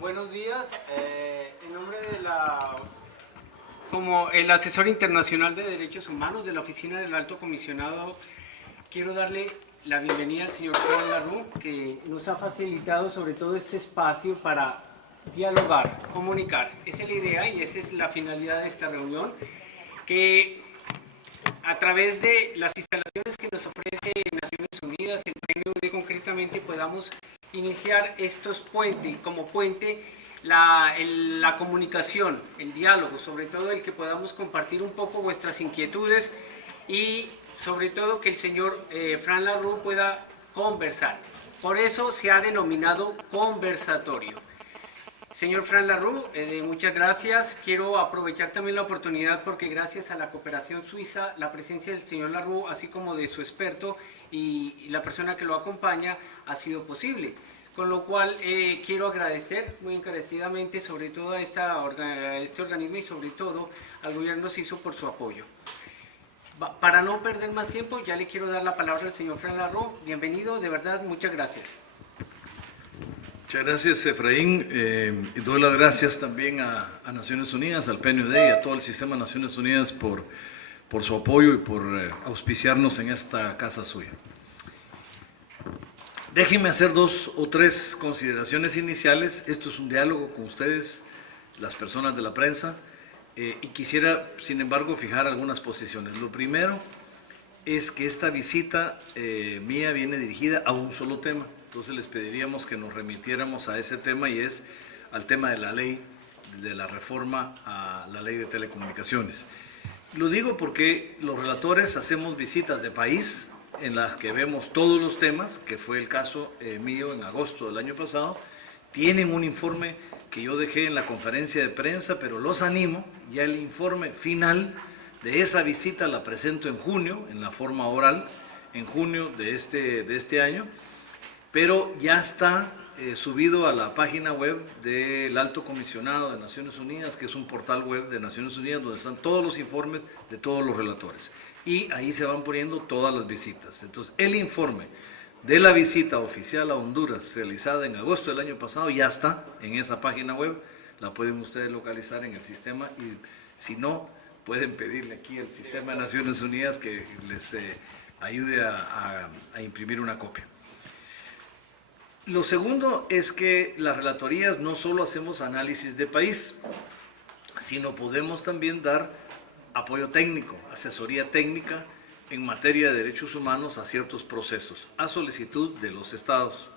Buenos días. En nombre de como el asesor internacional de derechos humanos de la Oficina del Alto Comisionado, quiero darle la bienvenida al señor Juan Larroux, que nos ha facilitado sobre todo este espacio para dialogar, comunicar. Esa es la idea y esa es la finalidad de esta reunión, que a través de las instalaciones que nos ofrece Naciones Unidas, el PNUD concretamente, podamos iniciar estos puentes, como puente, la comunicación, el diálogo, sobre todo el que podamos compartir un poco vuestras inquietudes y sobre todo que el señor Fran Larroux pueda conversar. Por eso se ha denominado conversatorio. Señor Fran Larroux, muchas gracias. Quiero aprovechar también la oportunidad porque gracias a la cooperación suiza, la presencia del señor Larroux, así como de su experto y la persona que lo acompaña, ha sido posible. Con lo cual quiero agradecer muy encarecidamente sobre todo a este organismo y sobre todo al gobierno suizo por su apoyo. Para no perder más tiempo, ya le quiero dar la palabra al señor Fran Larroux. Bienvenido, de verdad, muchas gracias. Muchas gracias, Efraín, y doy las gracias también a Naciones Unidas, al PNUD y a todo el sistema de Naciones Unidas por su apoyo y por auspiciarnos en esta casa suya. Déjenme hacer 2 o 3 consideraciones iniciales. Esto es un diálogo con ustedes, las personas de la prensa, y quisiera, sin embargo, fijar algunas posiciones. Lo primero es que esta visita mía viene dirigida a un solo tema. Entonces les pediríamos que nos remitiéramos a ese tema, y es al tema de la ley, de la reforma a la ley de telecomunicaciones. Lo digo porque los relatores hacemos visitas de país en las que vemos todos los temas, que fue el caso mío en agosto del año pasado. Tienen un informe que yo dejé en la conferencia de prensa, pero los animo, ya el informe final de esa visita la presento en junio, en la forma oral, en junio de este año, pero ya está subido a la página web del Alto Comisionado de Naciones Unidas, que es un portal web de Naciones Unidas donde están todos los informes de todos los relatores. Y ahí se van poniendo todas las visitas. Entonces, el informe de la visita oficial a Honduras realizada en agosto del año pasado ya está en esa página web. La pueden ustedes localizar en el sistema, y si no, pueden pedirle aquí al sistema de Naciones Unidas que les ayude a imprimir una copia. Lo segundo es que las relatorías no solo hacemos análisis de país, sino podemos también dar apoyo técnico, asesoría técnica en materia de derechos humanos a ciertos procesos, a solicitud de los estados.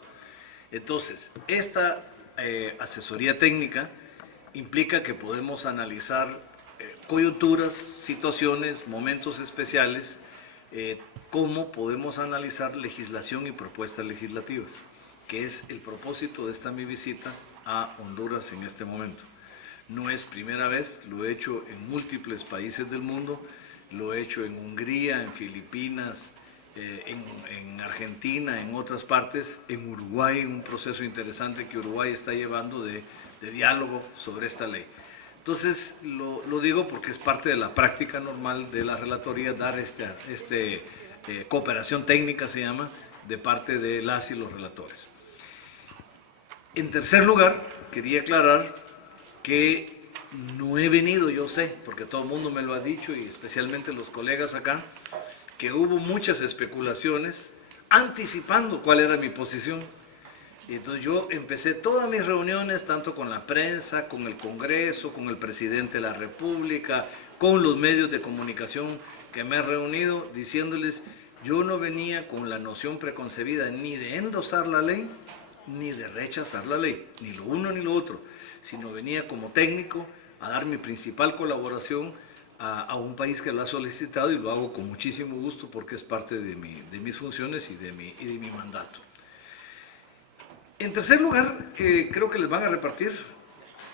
Entonces, esta asesoría técnica implica que podemos analizar coyunturas, situaciones, momentos especiales, cómo podemos analizar legislación y propuestas legislativas, que es el propósito de esta mi visita a Honduras en este momento. No es primera vez, lo he hecho en múltiples países del mundo, lo he hecho en Hungría, en Filipinas, en Argentina, en otras partes, en Uruguay, un proceso interesante que Uruguay está llevando de diálogo sobre esta ley. Entonces, lo digo porque es parte de la práctica normal de la relatoría dar cooperación técnica, se llama, de parte de las y los relatores. En tercer lugar, quería aclarar que no he venido, yo sé, porque todo el mundo me lo ha dicho, y especialmente los colegas acá, que hubo muchas especulaciones anticipando cuál era mi posición. Y entonces yo empecé todas mis reuniones, tanto con la prensa, con el Congreso, con el presidente de la República, con los medios de comunicación que me he reunido, diciéndoles, yo no venía con la noción preconcebida ni de endosar la ley, ni de rechazar la ley, ni lo uno ni lo otro, sino venía como técnico a dar mi principal colaboración a un país que lo ha solicitado, y lo hago con muchísimo gusto porque es parte de mis funciones y de mi mandato. En tercer lugar, creo que les van a repartir,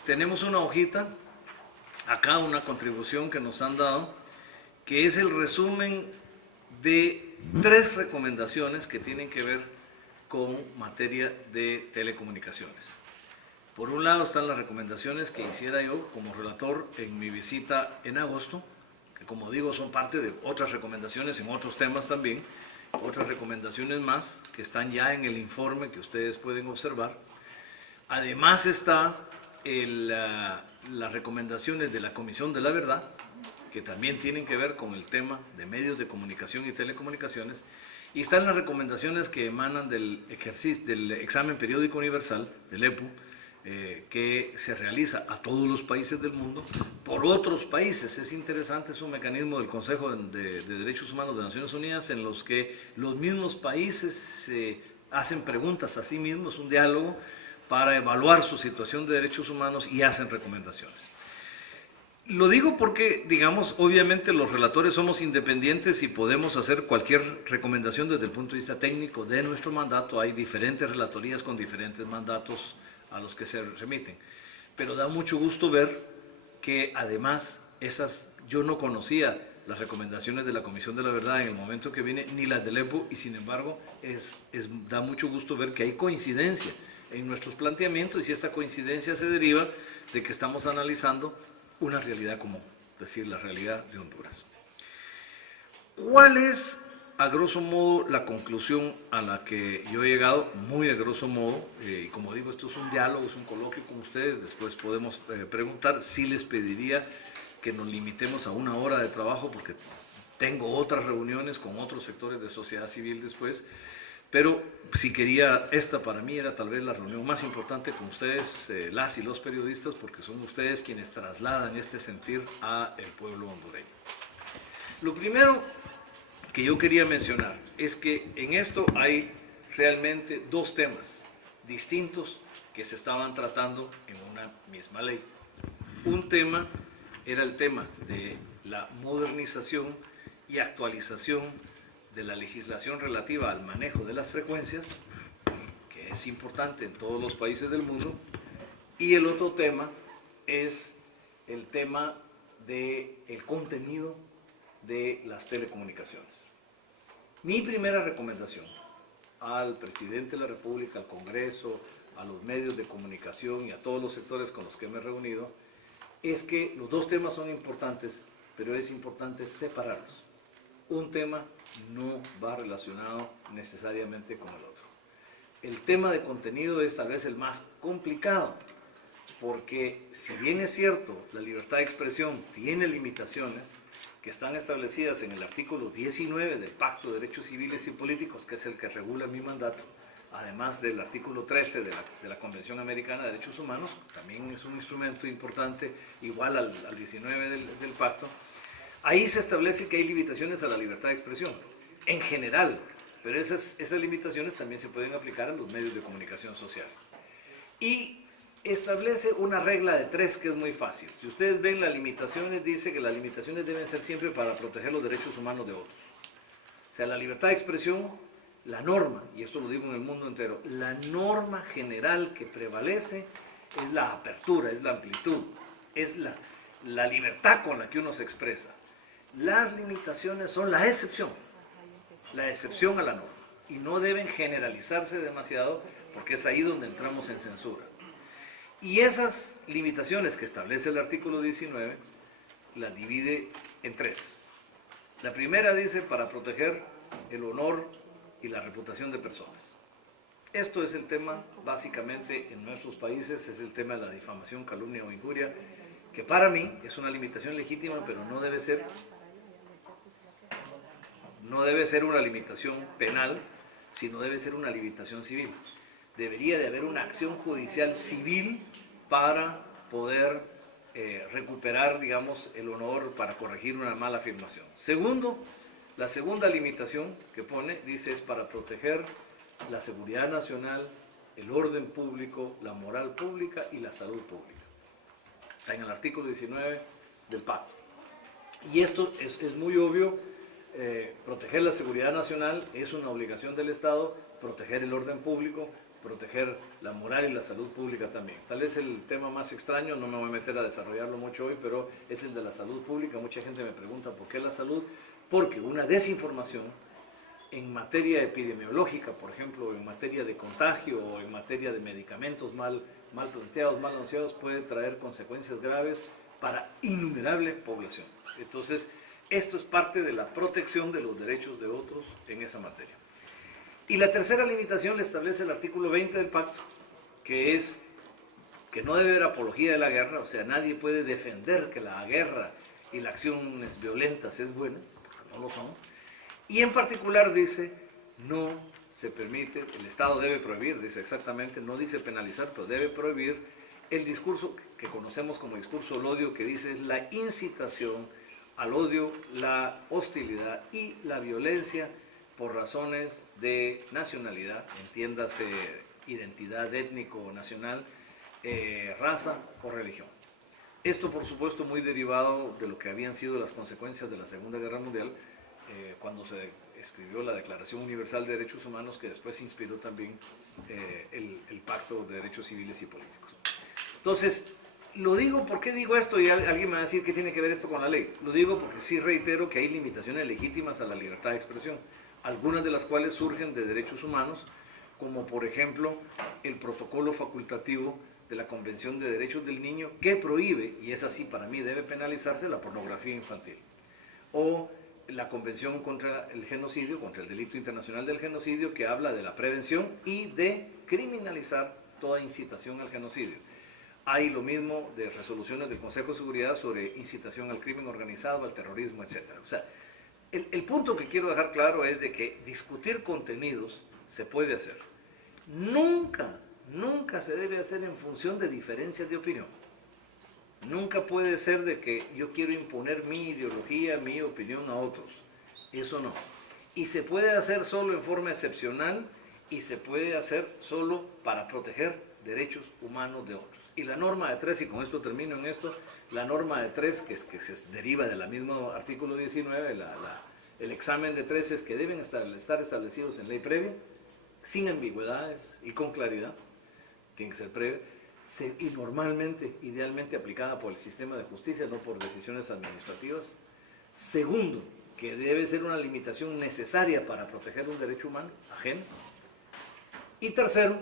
tenemos una hojita, acá una contribución que nos han dado, que es el resumen de 3 recomendaciones que tienen que ver con materia de telecomunicaciones. Por un lado están las recomendaciones que hiciera yo como relator en mi visita en agosto, que como digo son parte de otras recomendaciones en otros temas también, otras recomendaciones más que están ya en el informe que ustedes pueden observar. Además está las recomendaciones de la Comisión de la Verdad, que también tienen que ver con el tema de medios de comunicación y telecomunicaciones, y están las recomendaciones que emanan del examen periódico universal, del EPU, que se realiza a todos los países del mundo por otros países. Es interesante, es un mecanismo del Consejo de Derechos Humanos de Naciones Unidas en los que los mismos países se hacen preguntas a sí mismos, un diálogo para evaluar su situación de derechos humanos y hacen recomendaciones. Lo digo porque, digamos, obviamente los relatores somos independientes y podemos hacer cualquier recomendación desde el punto de vista técnico de nuestro mandato. Hay diferentes relatorías con diferentes mandatos a los que se remiten. Pero da mucho gusto ver que además yo no conocía las recomendaciones de la Comisión de la Verdad en el momento que vine, ni las del EPU, y sin embargo da mucho gusto ver que hay coincidencia en nuestros planteamientos, y esta coincidencia se deriva de que estamos analizando una realidad común, es decir, la realidad de Honduras. ¿Cuál es, a grosso modo, la conclusión a la que yo he llegado? Muy a grosso modo, y como digo, esto es un diálogo, es un coloquio con ustedes, después podemos preguntar. Sí les pediría que nos limitemos a 1 hora de trabajo, porque tengo otras reuniones con otros sectores de sociedad civil después, pero si quería, esta para mí era tal vez la reunión más importante con ustedes, las y los periodistas, porque son ustedes quienes trasladan este sentir al pueblo hondureño. Lo primero que yo quería mencionar es que en esto hay realmente 2 temas distintos que se estaban tratando en una misma ley. Un tema era el tema de la modernización y actualización de la legislación relativa al manejo de las frecuencias, que es importante en todos los países del mundo, y el otro tema es el tema del contenido de las telecomunicaciones. Mi primera recomendación al presidente de la República, al Congreso, a los medios de comunicación y a todos los sectores con los que me he reunido, es que los 2 temas son importantes, pero es importante separarlos. Un tema no va relacionado necesariamente con el otro. El tema de contenido es tal vez el más complicado, porque si bien es cierto, la libertad de expresión tiene limitaciones que están establecidas en el artículo 19 del Pacto de Derechos Civiles y Políticos, que es el que regula mi mandato, además del artículo 13 de la Convención Americana de Derechos Humanos, también es un instrumento importante, igual al 19 del Pacto. Ahí se establece que hay limitaciones a la libertad de expresión, en general, pero esas limitaciones también se pueden aplicar a los medios de comunicación social. Y establece una regla de 3 que es muy fácil. Si ustedes ven las limitaciones, dice que las limitaciones deben ser siempre para proteger los derechos humanos de otros. O sea, la libertad de expresión, la norma, y esto lo digo en el mundo entero, la norma general que prevalece es la apertura, es la amplitud, es la libertad con la que uno se expresa. Las limitaciones son la excepción a la norma, y no deben generalizarse demasiado, porque es ahí donde entramos en censura. Y esas limitaciones que establece el artículo 19 las divide en 3. La primera dice para proteger el honor y la reputación de personas. Esto es el tema, básicamente, en nuestros países, es el tema de la difamación, calumnia o injuria, que para mí es una limitación legítima, pero no debe ser una limitación penal, sino debe ser una limitación civil. Debería de haber una acción judicial civil para poder recuperar, digamos, el honor, para corregir una mala afirmación. Segundo, la segunda limitación que pone, dice, es para proteger la seguridad nacional, el orden público, la moral pública y la salud pública. Está en el artículo 19 del pacto. Y esto es muy obvio. Proteger la seguridad nacional es una obligación del Estado, proteger el orden público, proteger la moral y la salud pública también. Tal vez el tema más extraño, no me voy a meter a desarrollarlo mucho hoy, pero es el de la salud pública. Mucha gente me pregunta ¿por qué la salud? Porque una desinformación en materia epidemiológica, por ejemplo, en materia de contagio o en materia de medicamentos mal planteados, mal anunciados, puede traer consecuencias graves para innumerable población. Entonces, esto es parte de la protección de los derechos de otros en esa materia. Y la tercera limitación la establece el artículo 20 del pacto, que es que no debe haber apología de la guerra, o sea, nadie puede defender que la guerra y las acciones violentas es buena, porque no lo son. Y en particular dice, no se permite, el Estado debe prohibir, dice exactamente, no dice penalizar, pero debe prohibir el discurso que conocemos como discurso del odio, que dice es la incitación al odio, la hostilidad y la violencia por razones de nacionalidad, entiéndase identidad étnico o nacional, raza o religión. Esto, por supuesto, muy derivado de lo que habían sido las consecuencias de la Segunda Guerra Mundial, cuando se escribió la Declaración Universal de Derechos Humanos, que después inspiró también el Pacto de Derechos Civiles y Políticos. Entonces, lo digo, ¿por qué digo esto? Y alguien me va a decir qué tiene que ver esto con la ley. Lo digo porque sí reitero que hay limitaciones legítimas a la libertad de expresión, algunas de las cuales surgen de derechos humanos, como por ejemplo el protocolo facultativo de la Convención de Derechos del Niño, que prohíbe, y es así para mí debe penalizarse, la pornografía infantil. O la Convención contra el Genocidio, contra el Delito Internacional del Genocidio, que habla de la prevención y de criminalizar toda incitación al genocidio. Hay lo mismo de resoluciones del Consejo de Seguridad sobre incitación al crimen organizado, al terrorismo, etc. O sea, el punto que quiero dejar claro es de que discutir contenidos se puede hacer. Nunca se debe hacer en función de diferencias de opinión. Nunca puede ser de que yo quiero imponer mi ideología, mi opinión a otros. Eso no. Y se puede hacer solo en forma excepcional y se puede hacer solo para proteger derechos humanos de otros. Y la norma de 3, y con esto termino en esto, la norma de 3, que se deriva del mismo artículo 19, el examen de 3 es que deben estar establecidos en ley previa, sin ambigüedades y con claridad, tiene que ser previa, y normalmente, idealmente aplicada por el sistema de justicia, no por decisiones administrativas. Segundo, que debe ser una limitación necesaria para proteger un derecho humano ajeno. Y tercero,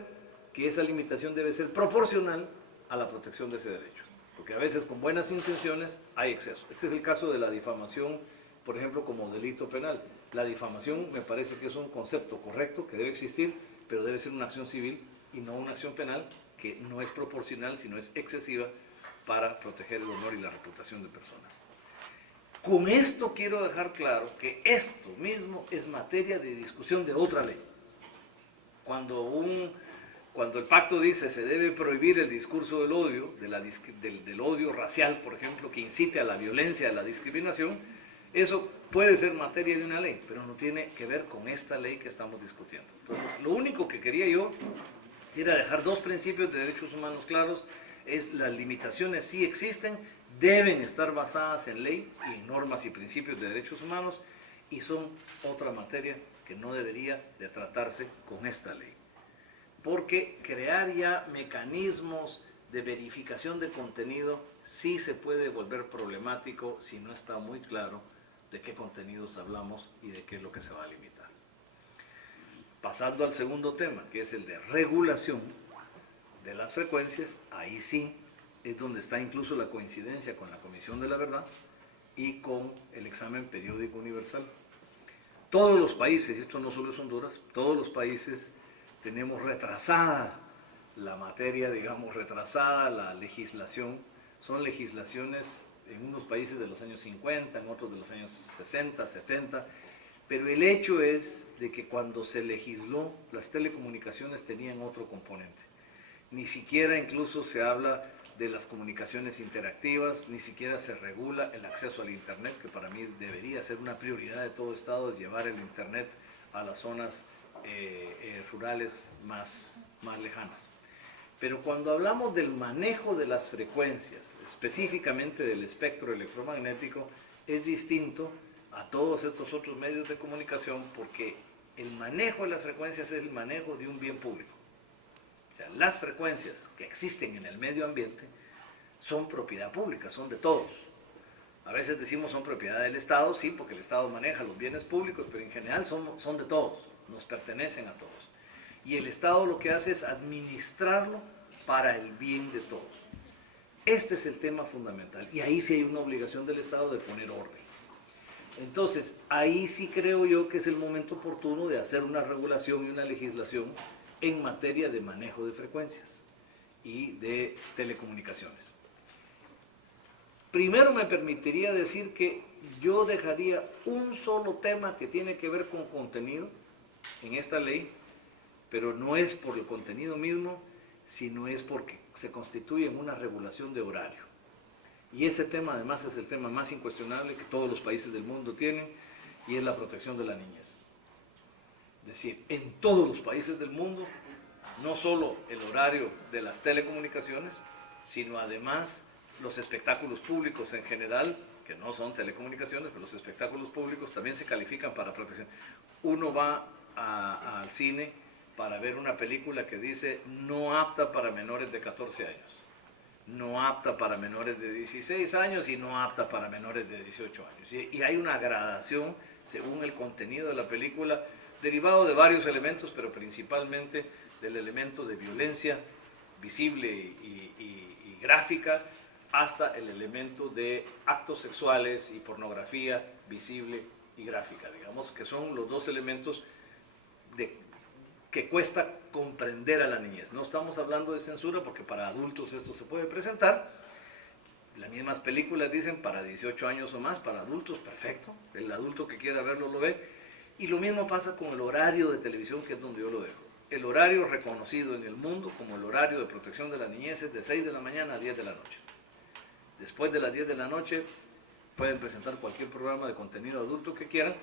que esa limitación debe ser proporcional a la protección de ese derecho, porque a veces con buenas intenciones hay exceso. Este es el caso de la difamación, por ejemplo, como delito penal. La difamación me parece que es un concepto correcto, que debe existir, pero debe ser una acción civil y no una acción penal, que no es proporcional, sino es excesiva para proteger el honor y la reputación de personas. Con esto quiero dejar claro que esto mismo es materia de discusión de otra ley. Cuando el pacto dice se debe prohibir el discurso del odio, del odio racial, por ejemplo, que incite a la violencia, a la discriminación, eso puede ser materia de una ley, pero no tiene que ver con esta ley que estamos discutiendo. Entonces, lo único que quería yo era dejar dos principios de derechos humanos claros, es las limitaciones sí existen, deben estar basadas en ley y en normas y principios de derechos humanos, y son otra materia que no debería de tratarse con esta ley. Porque crear ya mecanismos de verificación de contenido sí se puede volver problemático si no está muy claro de qué contenidos hablamos y de qué es lo que se va a limitar. Pasando al segundo tema, que es el de regulación de las frecuencias, ahí sí es donde está incluso la coincidencia con la Comisión de la Verdad y con el examen periódico universal. Todos los países, y esto no solo es Honduras, todos los países tenemos retrasada la materia, digamos, retrasada la legislación. Son legislaciones en unos países de los años 50, en otros de los años 60, 70, pero el hecho es de que cuando se legisló, las telecomunicaciones tenían otro componente. Ni siquiera incluso se habla de las comunicaciones interactivas, ni siquiera se regula el acceso al Internet, que para mí debería ser una prioridad de todo Estado, es llevar el Internet a las zonas rurales más lejanas. Pero cuando hablamos del manejo de las frecuencias, específicamente del espectro electromagnético, es distinto a todos estos otros medios de comunicación, porque el manejo de las frecuencias es el manejo de un bien público. O sea, las frecuencias que existen en el medio ambiente son propiedad pública, son de todos. A veces decimos son propiedad del Estado, sí, porque el Estado maneja los bienes públicos, pero en general son de todos, nos pertenecen a todos. Y el Estado lo que hace es administrarlo para el bien de todos. Este es el tema fundamental, y ahí sí hay una obligación del Estado de poner orden. Entonces, ahí sí creo yo que es el momento oportuno de hacer una regulación y una legislación en materia de manejo de frecuencias. y de telecomunicaciones. Primero me permitiría decir que yo dejaría un solo tema que tiene que ver con contenido en esta ley, pero no es por el contenido mismo, sino es porque se constituye en una regulación de horario. Y ese tema además es el tema más incuestionable que todos los países del mundo tienen, y es la protección de la niñez. Es decir, en todos los países del mundo, no solo el horario de las telecomunicaciones, sino además los espectáculos públicos en general, que no son telecomunicaciones, pero los espectáculos públicos también se califican para protección. Uno va al cine para ver una película que dice no apta para menores de 14 años, no apta para menores de 16 años y no apta para menores de 18 años. Y hay una gradación según el contenido de la película, derivado de varios elementos, pero principalmente del elemento de violencia visible y gráfica, hasta el elemento de actos sexuales y pornografía visible y gráfica, digamos, que son los dos elementos que cuesta comprender a la niñez. No estamos hablando de censura porque para adultos esto se puede presentar. Las mismas películas dicen para 18 años o más, para adultos, perfecto. El adulto que quiera verlo lo ve. Y lo mismo pasa con el horario de televisión, que es donde yo lo dejo. El horario reconocido en el mundo como el horario de protección de la niñez es de 6 de la mañana a 10 de la noche. Después de las 10 de la noche pueden presentar cualquier programa de contenido adulto que quieran,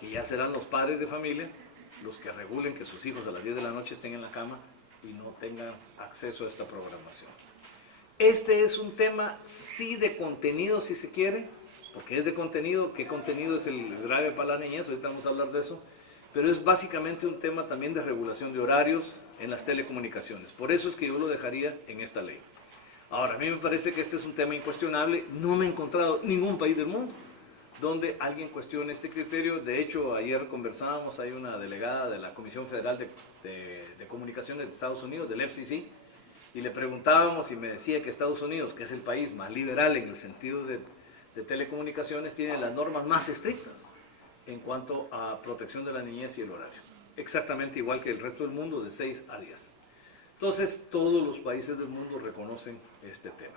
que ya serán los padres de familia los que regulen que sus hijos a las 10 de la noche estén en la cama y no tengan acceso a esta programación. Este es un tema sí de contenido, si se quiere, porque es de contenido. ¿Qué contenido es el grave para la niñez? Ahorita vamos a hablar de eso. Pero es básicamente un tema también de regulación de horarios en las telecomunicaciones. Por eso es que yo lo dejaría en esta ley. Ahora, a mí me parece que este es un tema incuestionable. No me he encontrado ningún país del mundo donde alguien cuestione este criterio. De hecho, ayer conversábamos, hay una delegada de la Comisión Federal de Comunicaciones de Estados Unidos, del FCC, y le preguntábamos y me decía que Estados Unidos, que es el país más liberal en el sentido de telecomunicaciones, tiene las normas más estrictas en cuanto a protección de la niñez y el horario. Exactamente igual que el resto del mundo, de 6 a 10. Entonces, todos los países del mundo reconocen este tema.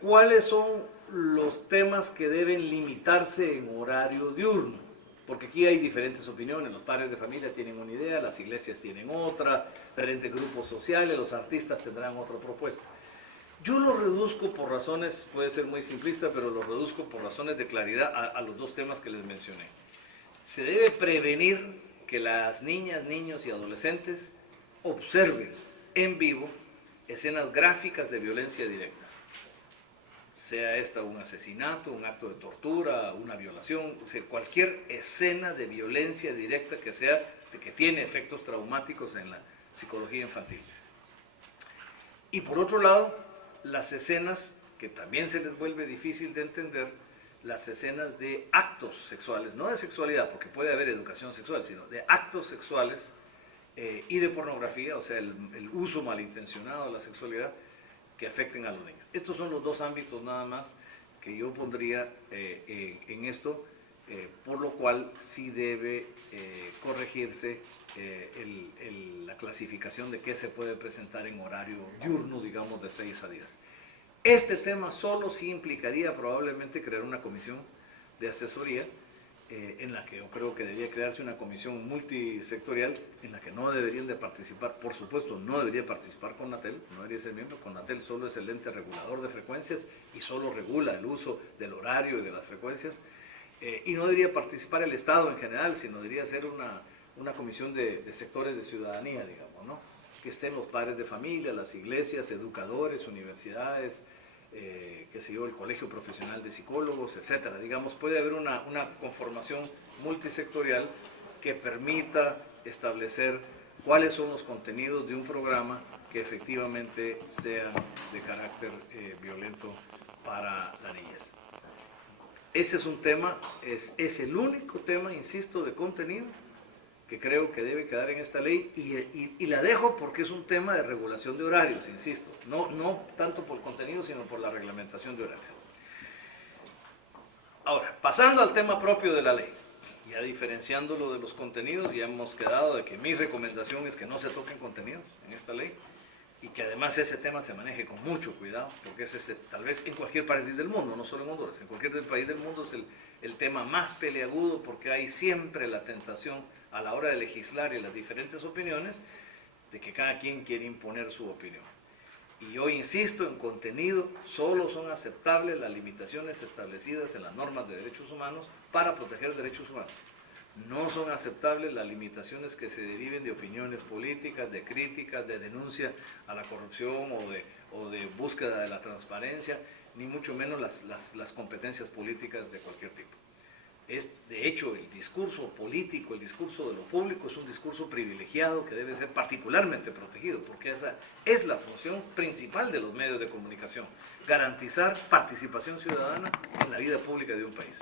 ¿Cuáles son los temas que deben limitarse en horario diurno? Porque aquí hay diferentes opiniones. Los padres de familia tienen una idea, las iglesias tienen otra, diferentes grupos sociales, los artistas tendrán otra propuesta. Yo lo reduzco por razones, puede ser muy simplista, pero lo reduzco por razones de claridad a los dos temas que les mencioné. Se debe prevenir que las niñas, niños y adolescentes observen en vivo escenas gráficas de violencia directa. Sea esta un asesinato, un acto de tortura, una violación, o sea, cualquier escena de violencia directa que tiene efectos traumáticos en la psicología infantil. Y por otro lado, las escenas, que también se les vuelve difícil de entender, las escenas de actos sexuales, no de sexualidad, porque puede haber educación sexual, sino de actos sexuales y de pornografía, o sea, el uso malintencionado de la sexualidad, que afecten a los niños. Estos son los dos ámbitos nada más que yo pondría en esto, por lo cual sí debe corregirse la clasificación de qué se puede presentar en horario diurno, digamos, de 6 a 10. Este tema solo sí implicaría probablemente crear una comisión de asesoría, en la que yo creo que debería crearse una comisión multisectorial, en la que no deberían de participar, por supuesto, no debería participar CONATEL, no debería ser miembro. CONATEL solo es el ente regulador de frecuencias y solo regula el uso del horario y de las frecuencias, y no debería participar el Estado en general, sino debería ser una comisión de sectores de ciudadanía, digamos, ¿no? Que estén los padres de familia, las iglesias, educadores, universidades, qué sé yo, el Colegio Profesional de Psicólogos, etcétera. Digamos, puede haber una conformación multisectorial que permita establecer cuáles son los contenidos de un programa que efectivamente sean de carácter violento para la niñez. Ese es un tema, es el único tema, insisto, de contenido que creo que debe quedar en esta ley, y la dejo porque es un tema de regulación de horarios, insisto, no tanto por contenido, sino por la reglamentación de horarios. Ahora, pasando al tema propio de la ley, ya diferenciándolo de los contenidos, ya hemos quedado de que mi recomendación es que no se toquen contenidos en esta ley, y que además ese tema se maneje con mucho cuidado, porque tal vez en cualquier país del mundo, no solo en Honduras, en cualquier país del mundo es el tema más peleagudo, porque hay siempre la tentación a la hora de legislar y las diferentes opiniones, de que cada quien quiere imponer su opinión. Y yo insisto, en contenido solo son aceptables las limitaciones establecidas en las normas de derechos humanos para proteger derechos humanos. No son aceptables las limitaciones que se deriven de opiniones políticas, de críticas, de denuncia a la corrupción o de búsqueda de la transparencia, ni mucho menos las competencias políticas de cualquier tipo. De hecho, el discurso político, el discurso de lo público es un discurso privilegiado que debe ser particularmente protegido, porque esa es la función principal de los medios de comunicación, garantizar participación ciudadana en la vida pública de un país.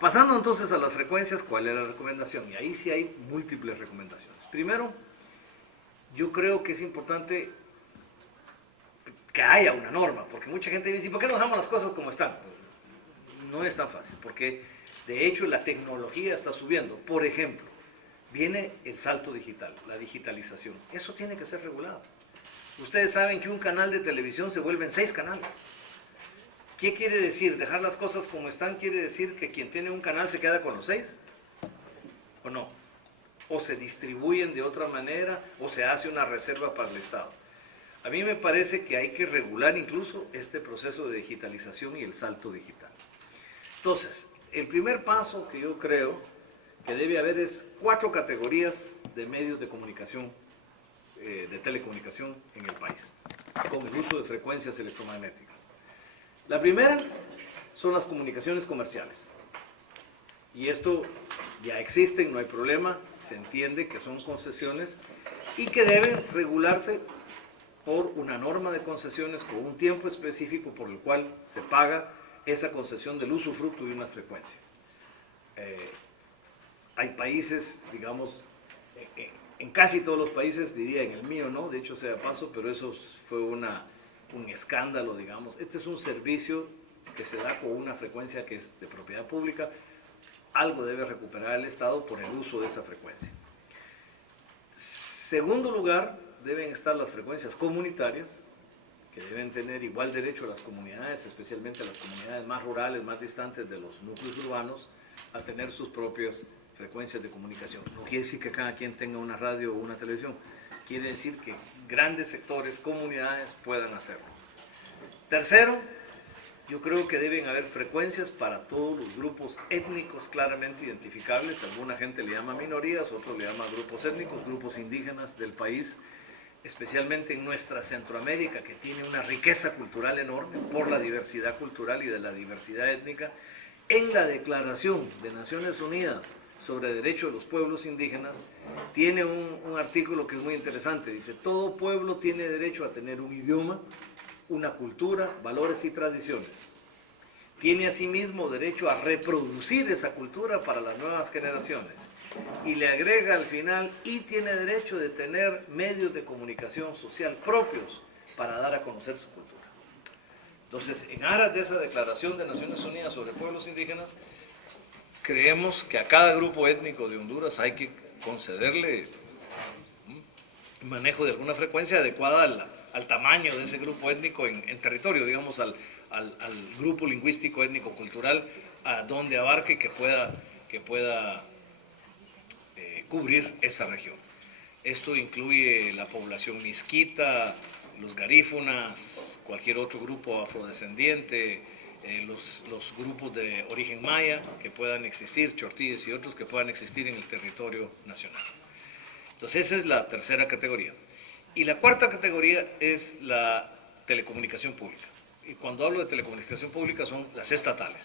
Pasando entonces a las frecuencias, ¿cuál es la recomendación? Y ahí sí hay múltiples recomendaciones. Primero, yo creo que es importante que haya una norma, porque mucha gente dice, ¿por qué no dejamos las cosas como están? No es tan fácil, porque de hecho la tecnología está subiendo. Por ejemplo, viene el salto digital, la digitalización. Eso tiene que ser regulado. Ustedes saben que un canal de televisión se vuelven 6 canales. ¿Qué quiere decir? Dejar las cosas como están quiere decir que quien tiene un canal se queda con los 6, ¿o no? O se distribuyen de otra manera, o se hace una reserva para el Estado. A mí me parece que hay que regular incluso este proceso de digitalización y el salto digital. Entonces, el primer paso que yo creo que debe haber es 4 categorías de medios de comunicación, de telecomunicación en el país, con el uso de frecuencias electromagnéticas. La primera son las comunicaciones comerciales. Y esto ya existen, no hay problema, se entiende que son concesiones y que deben regularse por una norma de concesiones con un tiempo específico por el cual se paga esa concesión del usufructo de una frecuencia. Hay países, digamos, en casi todos los países, diría en el mío no, de hecho sea paso, pero eso fue un escándalo, digamos. Este es un servicio que se da con una frecuencia que es de propiedad pública, algo debe recuperar el Estado por el uso de esa frecuencia. Segundo lugar, deben estar las frecuencias comunitarias, que deben tener igual derecho a las comunidades, especialmente a las comunidades más rurales, más distantes de los núcleos urbanos, a tener sus propias frecuencias de comunicación. No quiere decir que cada quien tenga una radio o una televisión, quiere decir que grandes sectores, comunidades puedan hacerlo. Tercero, yo creo que deben haber frecuencias para todos los grupos étnicos claramente identificables. Alguna gente le llama minorías, otros le llaman grupos étnicos, grupos indígenas del país, especialmente en nuestra Centroamérica, que tiene una riqueza cultural enorme por la diversidad cultural y de la diversidad étnica. En la Declaración de Naciones Unidas sobre Derechos de los Pueblos Indígenas, tiene un artículo que es muy interesante. Dice, todo pueblo tiene derecho a tener un idioma, una cultura, valores y tradiciones. Tiene asimismo derecho a reproducir esa cultura para las nuevas generaciones. Y le agrega al final, y tiene derecho de tener medios de comunicación social propios para dar a conocer su cultura. Entonces, en aras de esa Declaración de Naciones Unidas sobre Pueblos Indígenas, creemos que a cada grupo étnico de Honduras hay que concederle manejo de alguna frecuencia adecuada al tamaño de ese grupo étnico en territorio, digamos, al grupo lingüístico étnico-cultural, a donde abarque que pueda cubrir esa región. Esto incluye la población misquita, los garífunas, cualquier otro grupo afrodescendiente, los grupos de origen maya que puedan existir, chortillos y otros que puedan existir en el territorio nacional. Entonces esa es la tercera categoría. Y la cuarta categoría es la telecomunicación pública. Y cuando hablo de telecomunicación pública son las estatales.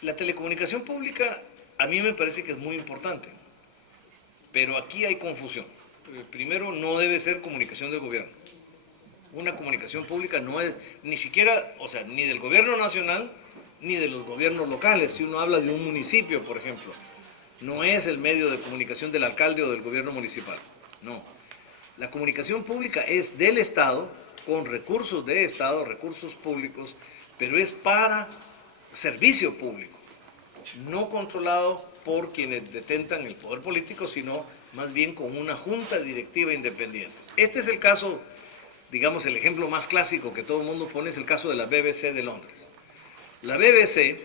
La telecomunicación pública a mí me parece que es muy importante, pero aquí hay confusión. Primero, no debe ser comunicación del gobierno. Una comunicación pública no es ni siquiera, o sea, ni del gobierno nacional, ni de los gobiernos locales. Si uno habla de un municipio, por ejemplo, no es el medio de comunicación del alcalde o del gobierno municipal, no. La comunicación pública es del Estado, con recursos de Estado, recursos públicos, pero es para servicio público, no controlado por quienes detentan el poder político, sino más bien con una junta directiva independiente. Este es el caso, digamos, el ejemplo más clásico que todo el mundo pone es el caso de la BBC de Londres. La BBC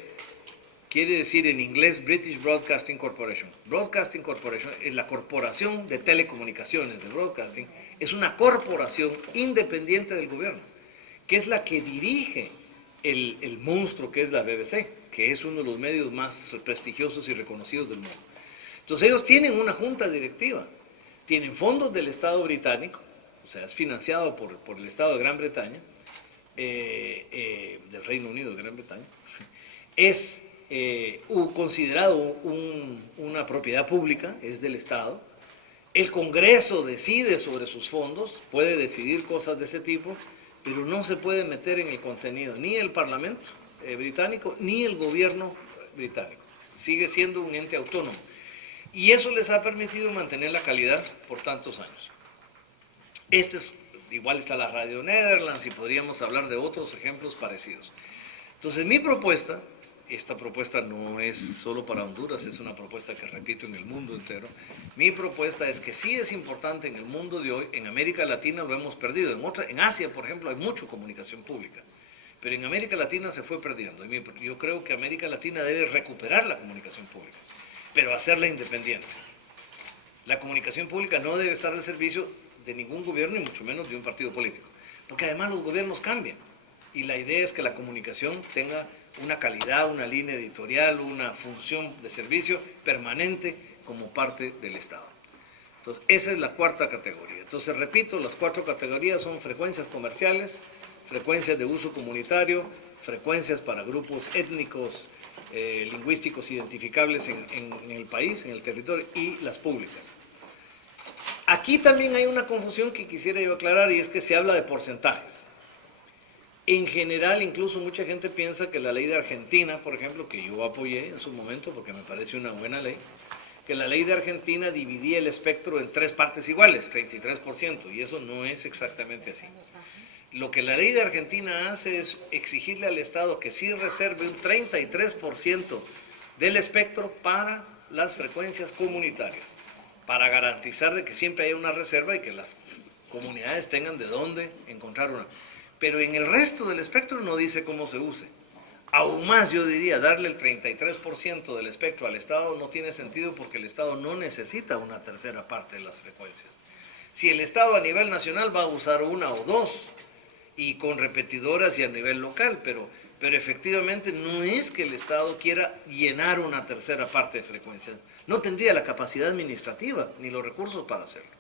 quiere decir en inglés British Broadcasting Corporation. Broadcasting Corporation es la corporación de telecomunicaciones, de broadcasting, es una corporación independiente del gobierno, que es la que dirige el monstruo que es la BBC, que es uno de los medios más prestigiosos y reconocidos del mundo. Entonces ellos tienen una junta directiva, tienen fondos del Estado británico, o sea, es financiado por el Estado de Gran Bretaña, del Reino Unido de Gran Bretaña, es considerado una propiedad pública, es del Estado. El Congreso decide sobre sus fondos, puede decidir cosas de ese tipo, pero no se puede meter en el contenido ni el Parlamento británico ni el gobierno británico. Sigue siendo un ente autónomo. Y eso les ha permitido mantener la calidad por tantos años. Igual está la Radio Netherlands y podríamos hablar de otros ejemplos parecidos. Entonces mi propuesta, esta propuesta no es solo para Honduras, es una propuesta que repito en el mundo entero. Mi propuesta es que sí es importante en el mundo de hoy, en América Latina lo hemos perdido, en Asia, por ejemplo, hay mucha comunicación pública, pero en América Latina se fue perdiendo. Yo creo que América Latina debe recuperar la comunicación pública, pero hacerla independiente. La comunicación pública no debe estar al servicio de ningún gobierno y mucho menos de un partido político, porque además los gobiernos cambian y la idea es que la comunicación tenga una calidad, una línea editorial, una función de servicio permanente como parte del Estado. Entonces, esa es la cuarta categoría. Entonces, repito, las 4 categorías son frecuencias comerciales, frecuencias de uso comunitario, frecuencias para grupos étnicos, lingüísticos identificables en el país, en el territorio, y las públicas. Aquí también hay una confusión que quisiera yo aclarar, y es que se habla de porcentajes. En general, incluso mucha gente piensa que la ley de Argentina, por ejemplo, que yo apoyé en su momento porque me parece una buena ley, que la ley de Argentina dividía el espectro en 3 partes iguales, 33%, y eso no es exactamente así. Lo que la ley de Argentina hace es exigirle al Estado que sí reserve un 33% del espectro para las frecuencias comunitarias, para garantizar de que siempre haya una reserva y que las comunidades tengan de dónde encontrar una. Pero en el resto del espectro no dice cómo se use. Aún más yo diría, darle el 33% del espectro al Estado no tiene sentido porque el Estado no necesita una tercera parte de las frecuencias. Si el Estado a nivel nacional va a usar 1 o 2 y con repetidoras y a nivel local, pero efectivamente no es que el Estado quiera llenar una tercera parte de frecuencias. No tendría la capacidad administrativa ni los recursos para hacerlo.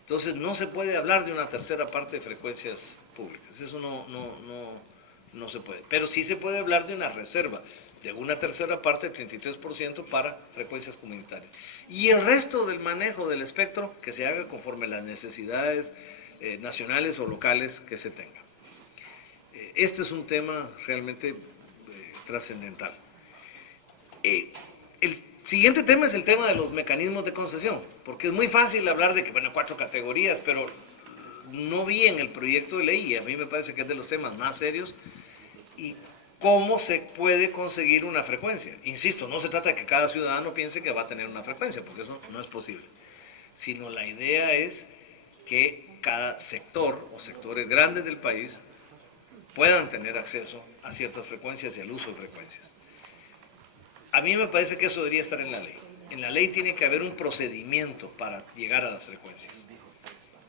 Entonces no se puede hablar de una tercera parte de frecuencias públicas, eso no se puede. Pero sí se puede hablar de una reserva, de una tercera parte, 33% para frecuencias comunitarias. Y el resto del manejo del espectro que se haga conforme las necesidades nacionales o locales que se tengan. Este es un tema realmente trascendental. El siguiente tema es el tema de los mecanismos de concesión, porque es muy fácil hablar de que, bueno, 4 categorías, pero no vi en el proyecto de ley, y a mí me parece que es de los temas más serios, y cómo se puede conseguir una frecuencia. Insisto, no se trata de que cada ciudadano piense que va a tener una frecuencia, porque eso no es posible, sino la idea es que cada sector o sectores grandes del país puedan tener acceso a ciertas frecuencias y al uso de frecuencias. A mí me parece que eso debería estar en la ley. En la ley tiene que haber un procedimiento para llegar a las frecuencias.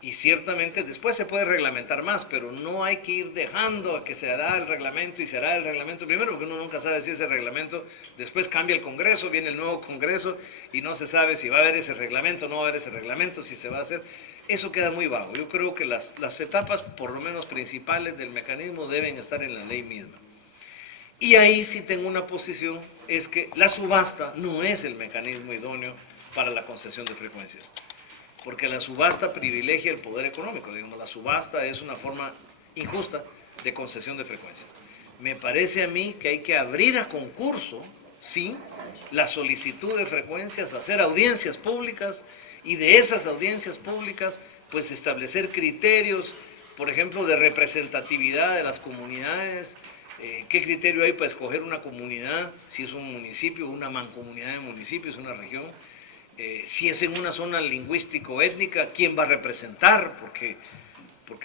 Y ciertamente después se puede reglamentar más, pero no hay que ir dejando a que se hará el reglamento y se hará el reglamento primero, porque uno nunca sabe si ese reglamento, después cambia el Congreso, viene el nuevo Congreso y no se sabe si va a haber ese reglamento, no va a haber ese reglamento, si se va a hacer. Eso queda muy vago. Yo creo que las etapas, por lo menos principales del mecanismo, deben estar en la ley misma. Y ahí sí tengo una posición, es que la subasta no es el mecanismo idóneo para la concesión de frecuencias. Porque la subasta privilegia el poder económico. Digamos, la subasta es una forma injusta de concesión de frecuencias. Me parece a mí que hay que abrir a concurso, sí, la solicitud de frecuencias, hacer audiencias públicas y de esas audiencias públicas, pues establecer criterios, por ejemplo, de representatividad de las comunidades. ¿Qué criterio hay para escoger una comunidad, si es un municipio, una mancomunidad de municipios, una región? Si es en una zona lingüístico-étnica, ¿quién va a representar? Porque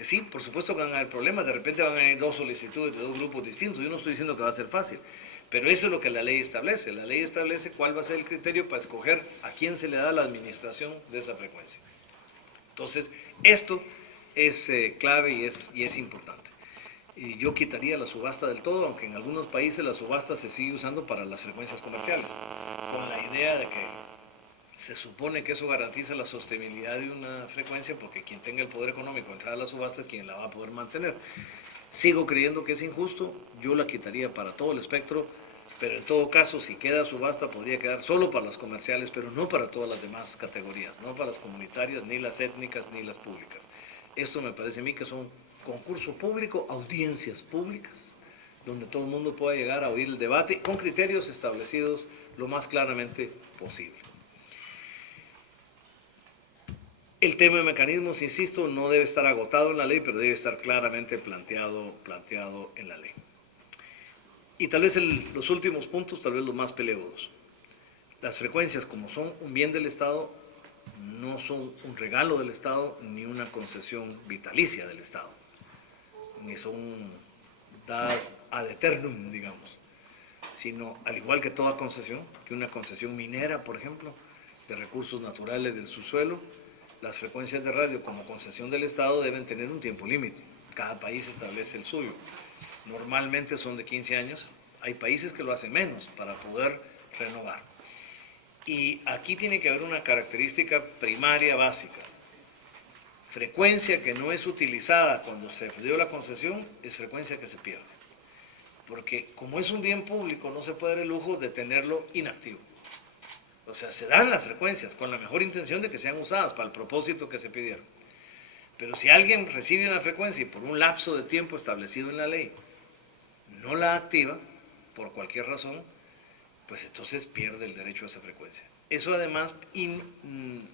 sí, por supuesto que van a haber problemas, de repente van a venir dos solicitudes de dos grupos distintos. Yo no estoy diciendo que va a ser fácil, pero eso es lo que la ley establece. La ley establece cuál va a ser el criterio para escoger a quién se le da la administración de esa frecuencia. Entonces, esto es clave y es importante. Y yo quitaría la subasta del todo, aunque en algunos países la subasta se sigue usando para las frecuencias comerciales, con la idea de que se supone que eso garantiza la sostenibilidad de una frecuencia, porque quien tenga el poder económico de entrar a la subasta es quien la va a poder mantener. Sigo creyendo que es injusto, yo la quitaría para todo el espectro, pero en todo caso, si queda subasta, podría quedar solo para las comerciales, pero no para todas las demás categorías, no para las comunitarias, ni las étnicas, ni las públicas. Esto me parece a mí que son concurso público, audiencias públicas, donde todo el mundo pueda llegar a oír el debate con criterios establecidos lo más claramente posible. El tema de mecanismos, insisto, no debe estar agotado en la ley, pero debe estar claramente planteado en la ley. Y tal vez los últimos puntos, tal vez los más peleagudos. Las frecuencias, como son un bien del Estado, no son un regalo del Estado ni una concesión vitalicia del Estado, ni son dadas ad eternum, digamos, sino al igual que toda concesión, que una concesión minera, por ejemplo, de recursos naturales del subsuelo, las frecuencias de radio como concesión del Estado deben tener un tiempo límite. Cada país establece el suyo. Normalmente son de 15 años. Hay países que lo hacen menos para poder renovar. Y aquí tiene que haber una característica primaria básica. Frecuencia que no es utilizada cuando se dio la concesión es frecuencia que se pierde. Porque como es un bien público, no se puede dar el lujo de tenerlo inactivo. O sea, se dan las frecuencias con la mejor intención de que sean usadas para el propósito que se pidieron. Pero si alguien recibe una frecuencia y por un lapso de tiempo establecido en la ley no la activa, por cualquier razón, pues entonces pierde el derecho a esa frecuencia. Eso además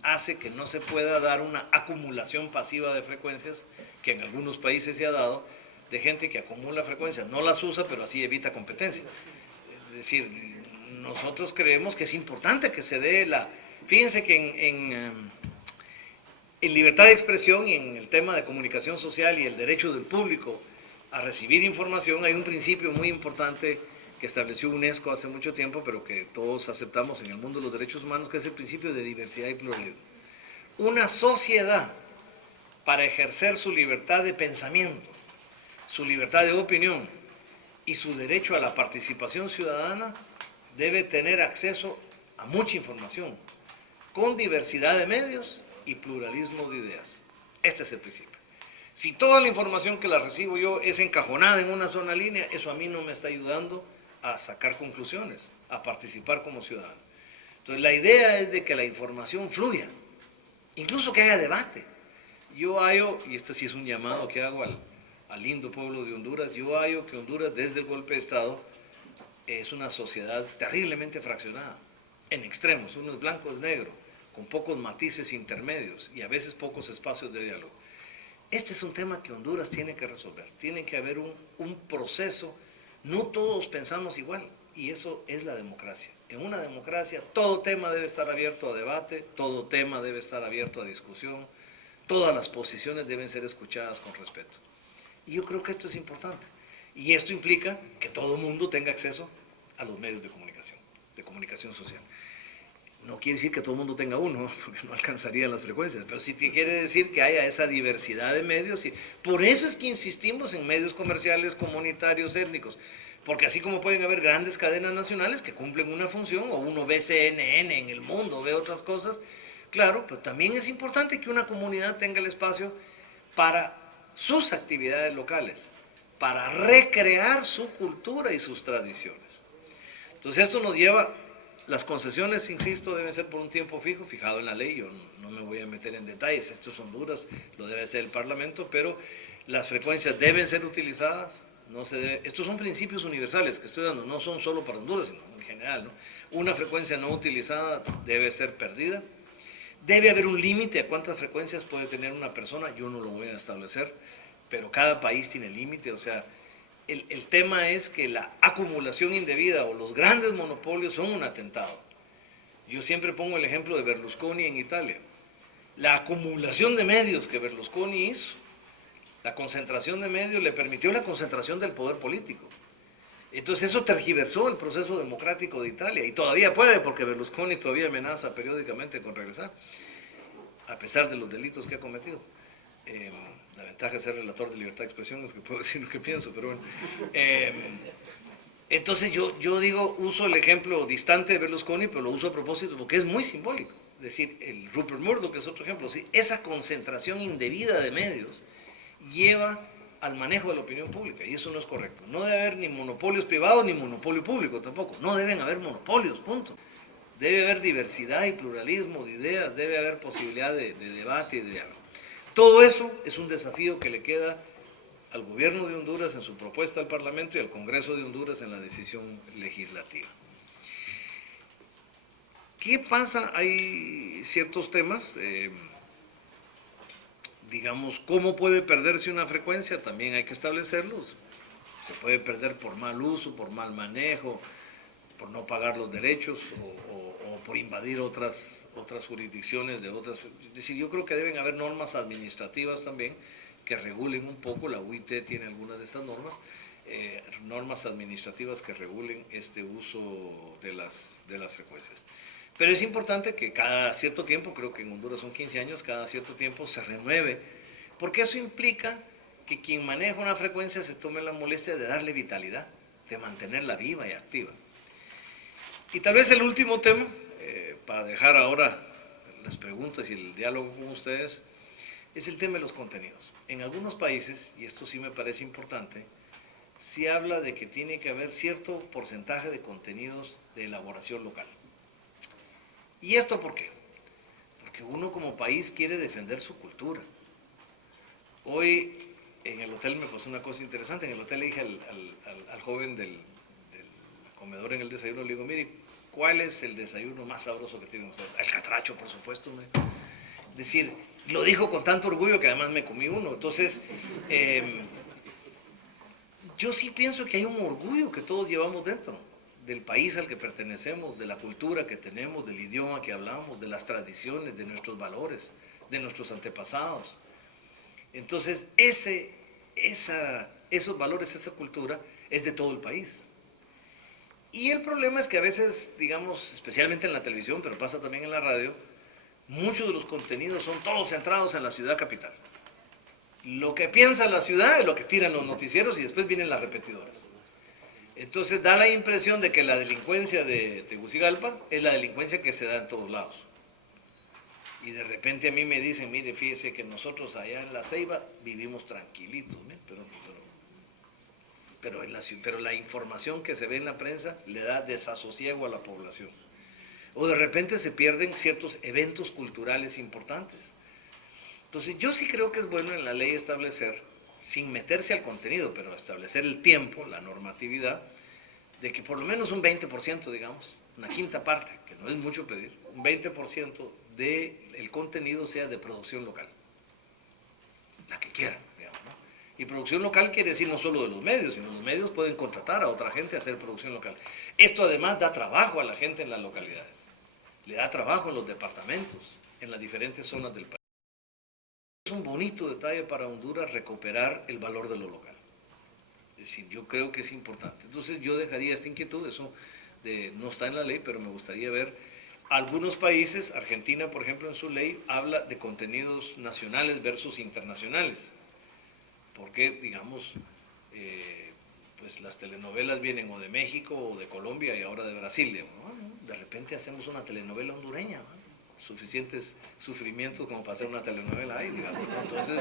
hace que no se pueda dar una acumulación pasiva de frecuencias, que en algunos países se ha dado, de gente que acumula frecuencias, no las usa, pero así evita competencia. Es decir, nosotros creemos que es importante que se dé la... Fíjense que en libertad de expresión y en el tema de comunicación social y el derecho del público a recibir información hay un principio muy importante que estableció UNESCO hace mucho tiempo, pero que todos aceptamos en el mundo de los derechos humanos, que es el principio de diversidad y pluralismo. Una sociedad, para ejercer su libertad de pensamiento, su libertad de opinión y su derecho a la participación ciudadana, debe tener acceso a mucha información, con diversidad de medios y pluralismo de ideas. Este es el principio. Si toda la información que la recibo yo es encajonada en una sola línea, eso a mí no me está ayudando a sacar conclusiones, a participar como ciudadano. Entonces la idea es de que la información fluya, incluso que haya debate. Yo hallo, y esto sí es un llamado que hago al lindo pueblo de Honduras, yo hallo que Honduras desde el golpe de Estado es una sociedad terriblemente fraccionada, en extremos, unos blancos negros, con pocos matices intermedios y a veces pocos espacios de diálogo. Este es un tema que Honduras tiene que resolver, tiene que haber un proceso. No todos pensamos igual, y eso es la democracia. En una democracia todo tema debe estar abierto a debate, todo tema debe estar abierto a discusión, todas las posiciones deben ser escuchadas con respeto. Y yo creo que esto es importante. Y esto implica que todo el mundo tenga acceso a los medios de comunicación social. No quiere decir que todo el mundo tenga uno, porque no alcanzaría las frecuencias, pero sí quiere decir que haya esa diversidad de medios. Y por eso es que insistimos en medios comerciales, comunitarios, étnicos, porque así como pueden haber grandes cadenas nacionales que cumplen una función, o uno ve CNN en el mundo, ve otras cosas, claro, pero también es importante que una comunidad tenga el espacio para sus actividades locales, para recrear su cultura y sus tradiciones. Entonces esto nos lleva... Las concesiones, insisto, deben ser por un tiempo fijo, fijado en la ley. Yo no me voy a meter en detalles, esto es Honduras, lo debe hacer el Parlamento, pero las frecuencias deben ser utilizadas. Estos son principios universales que estoy dando, no son solo para Honduras, sino en general, ¿no? Una frecuencia no utilizada debe ser perdida. Debe haber un límite a cuántas frecuencias puede tener una persona, yo no lo voy a establecer, pero cada país tiene límite, o sea... El tema es que la acumulación indebida o los grandes monopolios son un atentado Yo siempre pongo el ejemplo de Berlusconi en Italia. La acumulación de medios que Berlusconi hizo, la concentración de medios, le permitió la concentración del poder político. Entonces eso tergiversó el proceso democrático de Italia, y todavía puede, porque Berlusconi todavía amenaza periódicamente con regresar, a pesar de los delitos que ha cometido. La ventaja de ser relator de libertad de expresión es que puedo decir lo que pienso, pero bueno. Entonces yo digo, uso el ejemplo distante de Berlusconi, pero lo uso a propósito porque es muy simbólico. Es decir, el Rupert Murdoch es otro ejemplo. ¿Sí? Esa concentración indebida de medios lleva al manejo de la opinión pública, y eso no es correcto. No debe haber ni monopolios privados ni monopolio público tampoco. No deben haber monopolios, punto. Debe haber diversidad y pluralismo de ideas, debe haber posibilidad de debate y de diálogo. Todo eso es un desafío que le queda al gobierno de Honduras en su propuesta al Parlamento y al Congreso de Honduras en la decisión legislativa. ¿Qué pasa? Hay ciertos temas, digamos, ¿cómo puede perderse una frecuencia? También hay que establecerlos. Se puede perder por mal uso, por mal manejo, por no pagar los derechos o por invadir otras jurisdicciones de otras. Es decir, yo creo que deben haber normas administrativas también que regulen un poco. La UIT tiene algunas de estas normas, normas administrativas que regulen este uso de las frecuencias. Pero es importante que cada cierto tiempo, creo que en Honduras son 15 años, cada cierto tiempo se renueve, porque eso implica que quien maneja una frecuencia se tome la molestia de darle vitalidad, de mantenerla viva y activa. Y tal vez el último tema, para dejar ahora las preguntas y el diálogo con ustedes, es el tema de los contenidos. En algunos países, y esto sí me parece importante, se habla de que tiene que haber cierto porcentaje de contenidos de elaboración local. ¿Y esto por qué? Porque uno como país quiere defender su cultura. Hoy en el hotel me pasó una cosa interesante. En el hotel le dije al joven del comedor en el desayuno, le digo, mire, ¿cuál es el desayuno más sabroso que tienen ustedes? El catracho, por supuesto. Es decir, lo dijo con tanto orgullo que además me comí uno. Entonces, yo sí pienso que hay un orgullo que todos llevamos dentro, del país al que pertenecemos, de la cultura que tenemos, del idioma que hablamos, de las tradiciones, de nuestros valores, de nuestros antepasados. Entonces, esos valores, esa cultura, es de todo el país. Y el problema es que a veces, digamos, especialmente en la televisión, pero pasa también en la radio, muchos de los contenidos son todos centrados en la ciudad capital. Lo que piensa la ciudad es lo que tiran los noticieros y después vienen las repetidoras. Entonces da la impresión de que la delincuencia de Tegucigalpa es la delincuencia que se da en todos lados. Y de repente a mí me dicen, mire, fíjese que nosotros allá en La Ceiba vivimos tranquilitos, ¿no? Pero la información que se ve en la prensa le da desasosiego a la población. O de repente se pierden ciertos eventos culturales importantes. Entonces yo sí creo que es bueno en la ley establecer, sin meterse al contenido, pero establecer el tiempo, la normatividad, de que por lo menos un 20%, digamos, una quinta parte, que no es mucho pedir, un 20% del contenido sea de producción local, la que quieran, digamos, ¿no? Y producción local quiere decir no solo de los medios, sino los medios pueden contratar a otra gente a hacer producción local. Esto además da trabajo a la gente en las localidades, le da trabajo en los departamentos, en las diferentes zonas del país. Es un bonito detalle para Honduras recuperar el valor de lo local. Es decir, yo creo que es importante. Entonces yo dejaría esta inquietud, eso no está en la ley, pero me gustaría ver algunos países. Argentina, por ejemplo, en su ley habla de contenidos nacionales versus internacionales. Porque, digamos, pues las telenovelas vienen o de México o de Colombia y ahora de Brasil. ¿No? De repente hacemos una telenovela hondureña, ¿no? Suficientes sufrimientos como para hacer una telenovela ahí, digamos, ¿no? Entonces,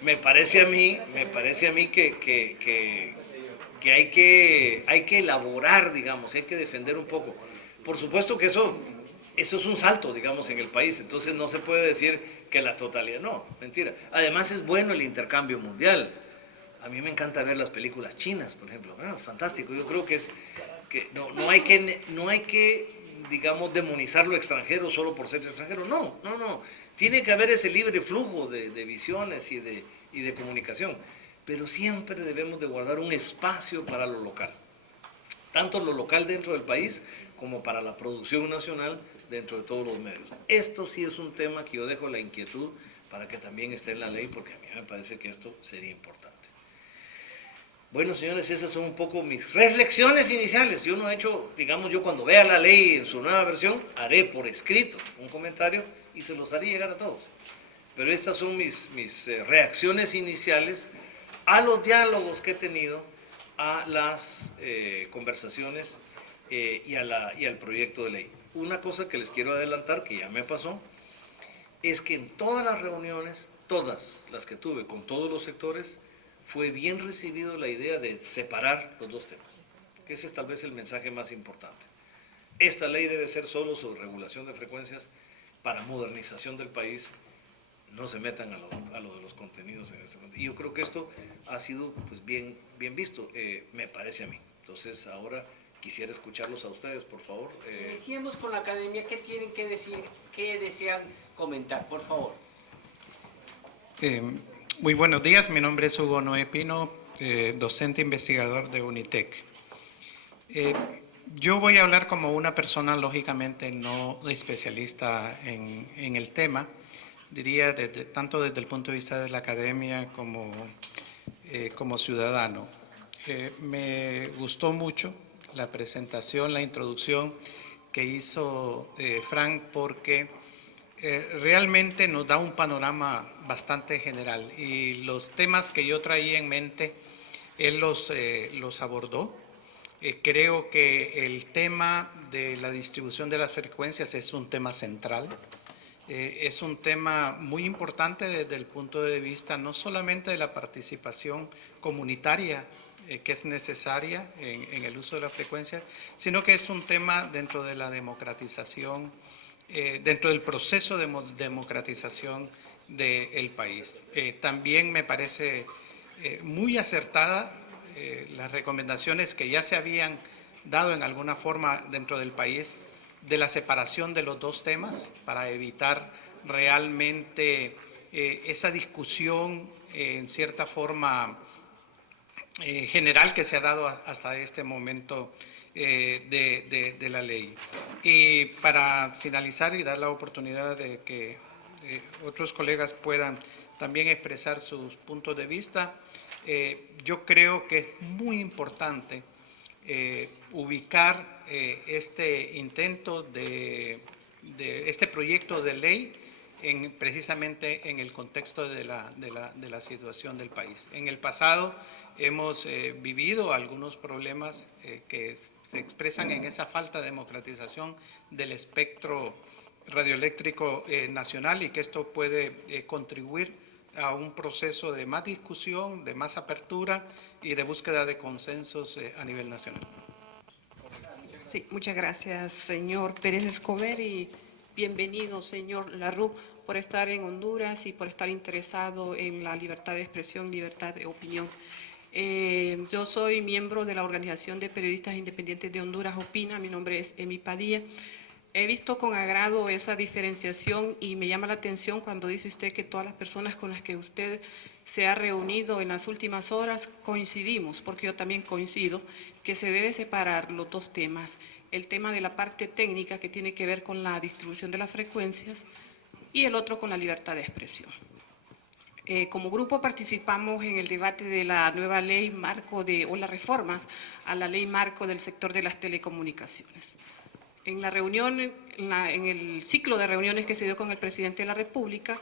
me parece a mí que hay que elaborar, digamos, hay que defender un poco. Por supuesto que eso es un salto, digamos, en el país, entonces no se puede decir que la totalidad, no, mentira. Además es bueno el intercambio mundial. A mí me encanta ver las películas chinas, por ejemplo, fantástico. Yo creo que no hay que digamos, demonizar lo extranjero solo por ser extranjero. No. Tiene que haber ese libre flujo de visiones y de comunicación. Pero siempre debemos de guardar un espacio para lo local. tanto lo local dentro del país como para la producción nacional dentro de todos los medios. Esto sí es un tema que yo dejo la inquietud para que también esté en la ley, porque a mí me parece que esto sería importante. Bueno, señores, esas son un poco mis reflexiones iniciales. Yo no he hecho, digamos, yo cuando vea la ley en su nueva versión, haré por escrito un comentario y se los haré llegar a todos. Pero estas son mis reacciones iniciales a los diálogos que he tenido, a las conversaciones y al proyecto de ley. Una cosa que les quiero adelantar, que ya me pasó, es que en todas las reuniones, todas las que tuve con todos los sectores, fue bien recibido la idea de separar los dos temas, que ese es tal vez el mensaje más importante. Esta ley debe ser solo sobre regulación de frecuencias para modernización del país, no se metan a lo de los contenidos en este momento. Y yo creo que esto ha sido pues, bien visto, me parece a mí. Entonces ahora quisiera escucharlos a ustedes, por favor. Iniciemos con la academia. ¿Qué tienen que decir? ¿Qué desean comentar? Por favor. Muy buenos días, mi nombre es Hugo Noé Pino, docente investigador de Unitec. Yo voy a hablar como una persona lógicamente no especialista en el tema, diría tanto desde el punto de vista de la academia como ciudadano. Me gustó mucho la presentación, la introducción que hizo Frank, porque realmente nos da un panorama bastante general y los temas que yo traía en mente, él los abordó. Creo que el tema de la distribución de las frecuencias es un tema central, es un tema muy importante desde el punto de vista no solamente de la participación comunitaria que es necesaria en el uso de las frecuencias, sino que es un tema dentro de la democratización, dentro del proceso de democratización del país. También me parece muy acertada las recomendaciones que ya se habían dado en alguna forma dentro del país de la separación de los dos temas para evitar realmente esa discusión en cierta forma general que se ha dado hasta este momento de la ley. Y para finalizar y dar la oportunidad de que otros colegas puedan también expresar sus puntos de vista, yo creo que es muy importante ubicar este intento de este proyecto de ley precisamente en el contexto de la situación del país. En el pasado hemos vivido algunos problemas que se expresan en esa falta de democratización del espectro radioeléctrico nacional y que esto puede contribuir a un proceso de más discusión, de más apertura y de búsqueda de consensos a nivel nacional. Sí, muchas gracias, señor Pérez Escobar, y bienvenido, señor Larroux, por estar en Honduras y por estar interesado en la libertad de expresión, libertad de opinión. Yo soy miembro de la Organización de Periodistas Independientes de Honduras, OPINA, mi nombre es Emi Padilla. He visto con agrado esa diferenciación y me llama la atención cuando dice usted que todas las personas con las que usted se ha reunido en las últimas horas coincidimos, porque yo también coincido, que se debe separar los dos temas. El tema de la parte técnica que tiene que ver con la distribución de las frecuencias y el otro con la libertad de expresión. Como grupo participamos en el debate de la nueva ley marco o las reformas a la ley marco del sector de las telecomunicaciones. En la reunión, en el ciclo de reuniones que se dio con el presidente de la República,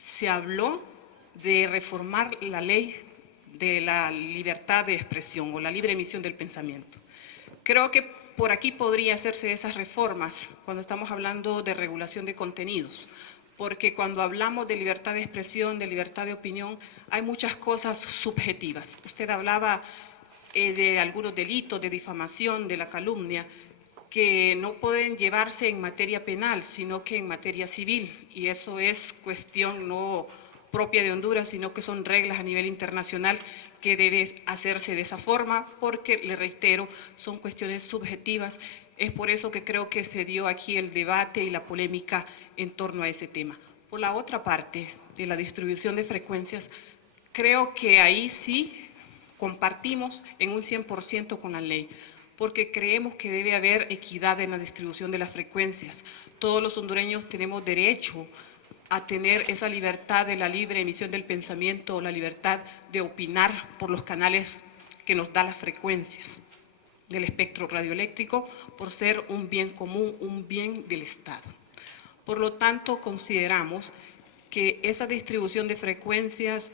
se habló de reformar la ley de la libertad de expresión o la libre emisión del pensamiento. Creo que por aquí podría hacerse esas reformas cuando estamos hablando de regulación de contenidos, porque cuando hablamos de libertad de expresión, de libertad de opinión, hay muchas cosas subjetivas. Usted hablaba de algunos delitos, de difamación, de la calumnia, que no pueden llevarse en materia penal, sino que en materia civil, y eso es cuestión no propia de Honduras, sino que son reglas a nivel internacional que debe hacerse de esa forma, porque, le reitero, son cuestiones subjetivas. Es por eso que creo que se dio aquí el debate y la polémica en torno a ese tema. Por la otra parte de la distribución de frecuencias, creo que ahí sí compartimos en un 100% con la ley, porque creemos que debe haber equidad en la distribución de las frecuencias. Todos los hondureños tenemos derecho a tener esa libertad de la libre emisión del pensamiento, la libertad de opinar por los canales que nos da las frecuencias del espectro radioeléctrico, por ser un bien común, un bien del Estado. Por lo tanto, consideramos que esa distribución de frecuencias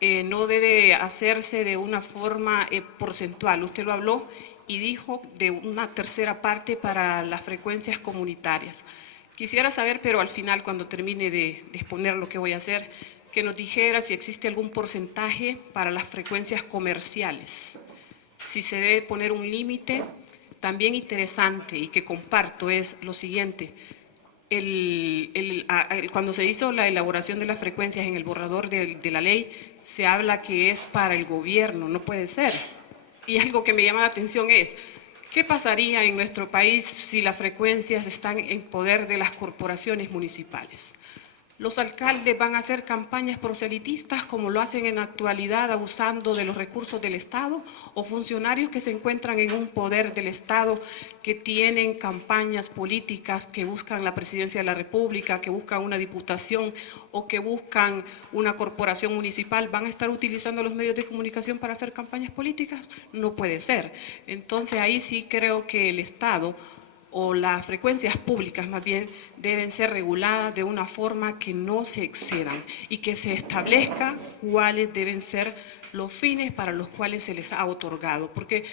no debe hacerse de una forma porcentual. Usted lo habló y dijo de una tercera parte para las frecuencias comunitarias. Quisiera saber, pero al final, cuando termine de exponer lo que voy a hacer, que nos dijera si existe algún porcentaje para las frecuencias comerciales, si se debe poner un límite. También interesante y que comparto es lo siguiente: cuando se hizo la elaboración de las frecuencias en el borrador de la ley, se habla que es para el gobierno, no puede ser. Y algo que me llama la atención es, ¿qué pasaría en nuestro país si las frecuencias están en poder de las corporaciones municipales? ¿Los alcaldes van a hacer campañas proselitistas como lo hacen en la actualidad, abusando de los recursos del Estado? ¿O funcionarios que se encuentran en un poder del Estado, que tienen campañas políticas, que buscan la presidencia de la República, que buscan una diputación o que buscan una corporación municipal, van a estar utilizando los medios de comunicación para hacer campañas políticas? No puede ser. Entonces ahí sí creo que el Estado, o las frecuencias públicas más bien, deben ser reguladas de una forma que no se excedan y que se establezca cuáles deben ser los fines para los cuales se les ha otorgado, porque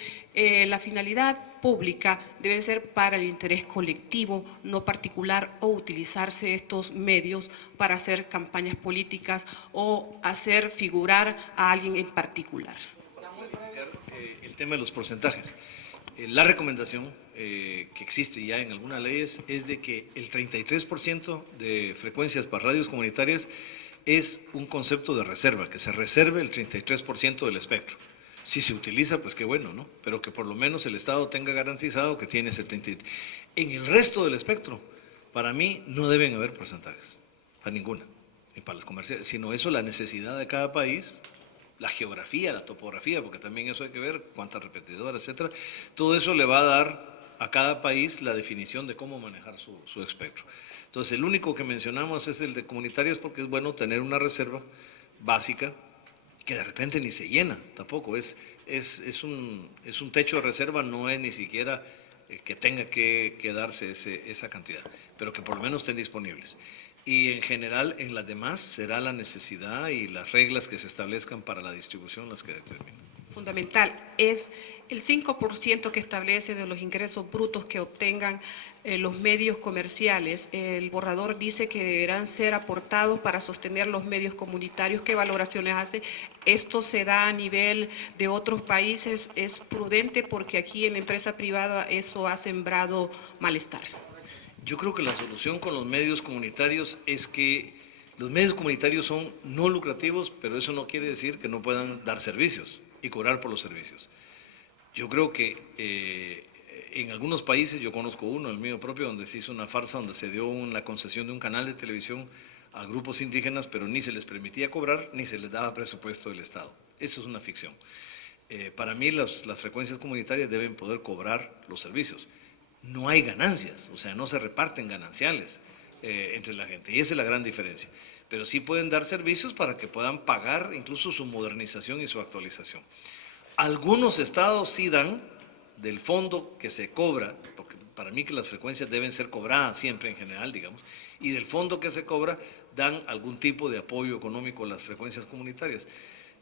la finalidad pública debe ser para el interés colectivo, no particular, o utilizarse estos medios para hacer campañas políticas o hacer figurar a alguien en particular. El tema de los porcentajes. La recomendación que existe ya en algunas leyes es de que el 33% de frecuencias para radios comunitarias es un concepto de reserva, que se reserve el 33% del espectro. Si se utiliza, pues qué bueno, ¿no? Pero que por lo menos el Estado tenga garantizado que tiene ese 33%. En el resto del espectro, para mí, no deben haber porcentajes, para ninguna, ni para las comerciales, sino eso, la necesidad de cada país, la geografía, la topografía, porque también eso hay que ver, cuántas repetidoras, etcétera. Todo eso le va a dar a cada país la definición de cómo manejar su espectro. Entonces, el único que mencionamos es el de comunitarios, porque es bueno tener una reserva básica que de repente ni se llena, tampoco es un techo de reserva, no es ni siquiera que tenga que darse esa cantidad, pero que por lo menos estén disponibles. Y en general, en las demás, será la necesidad y las reglas que se establezcan para la distribución las que determinan. Fundamental es el 5% que establece de los ingresos brutos que obtengan los medios comerciales. El borrador dice que deberán ser aportados para sostener los medios comunitarios. ¿Qué valoraciones hace? Esto se da a nivel de otros países. Es prudente porque aquí en la empresa privada eso ha sembrado malestar. Yo creo que la solución con los medios comunitarios es que los medios comunitarios son no lucrativos, pero eso no quiere decir que no puedan dar servicios y cobrar por los servicios. Yo creo que en algunos países, yo conozco uno, el mío propio, donde se hizo una farsa, donde se dio la concesión de un canal de televisión a grupos indígenas, pero ni se les permitía cobrar, ni se les daba presupuesto del Estado. Eso es una ficción. Para mí las frecuencias comunitarias deben poder cobrar los servicios. No hay ganancias, o sea, no se reparten gananciales entre la gente, y esa es la gran diferencia. Pero sí pueden dar servicios para que puedan pagar incluso su modernización y su actualización. Algunos estados sí dan del fondo que se cobra, porque para mí que las frecuencias deben ser cobradas siempre en general, digamos, y del fondo que se cobra dan algún tipo de apoyo económico a las frecuencias comunitarias.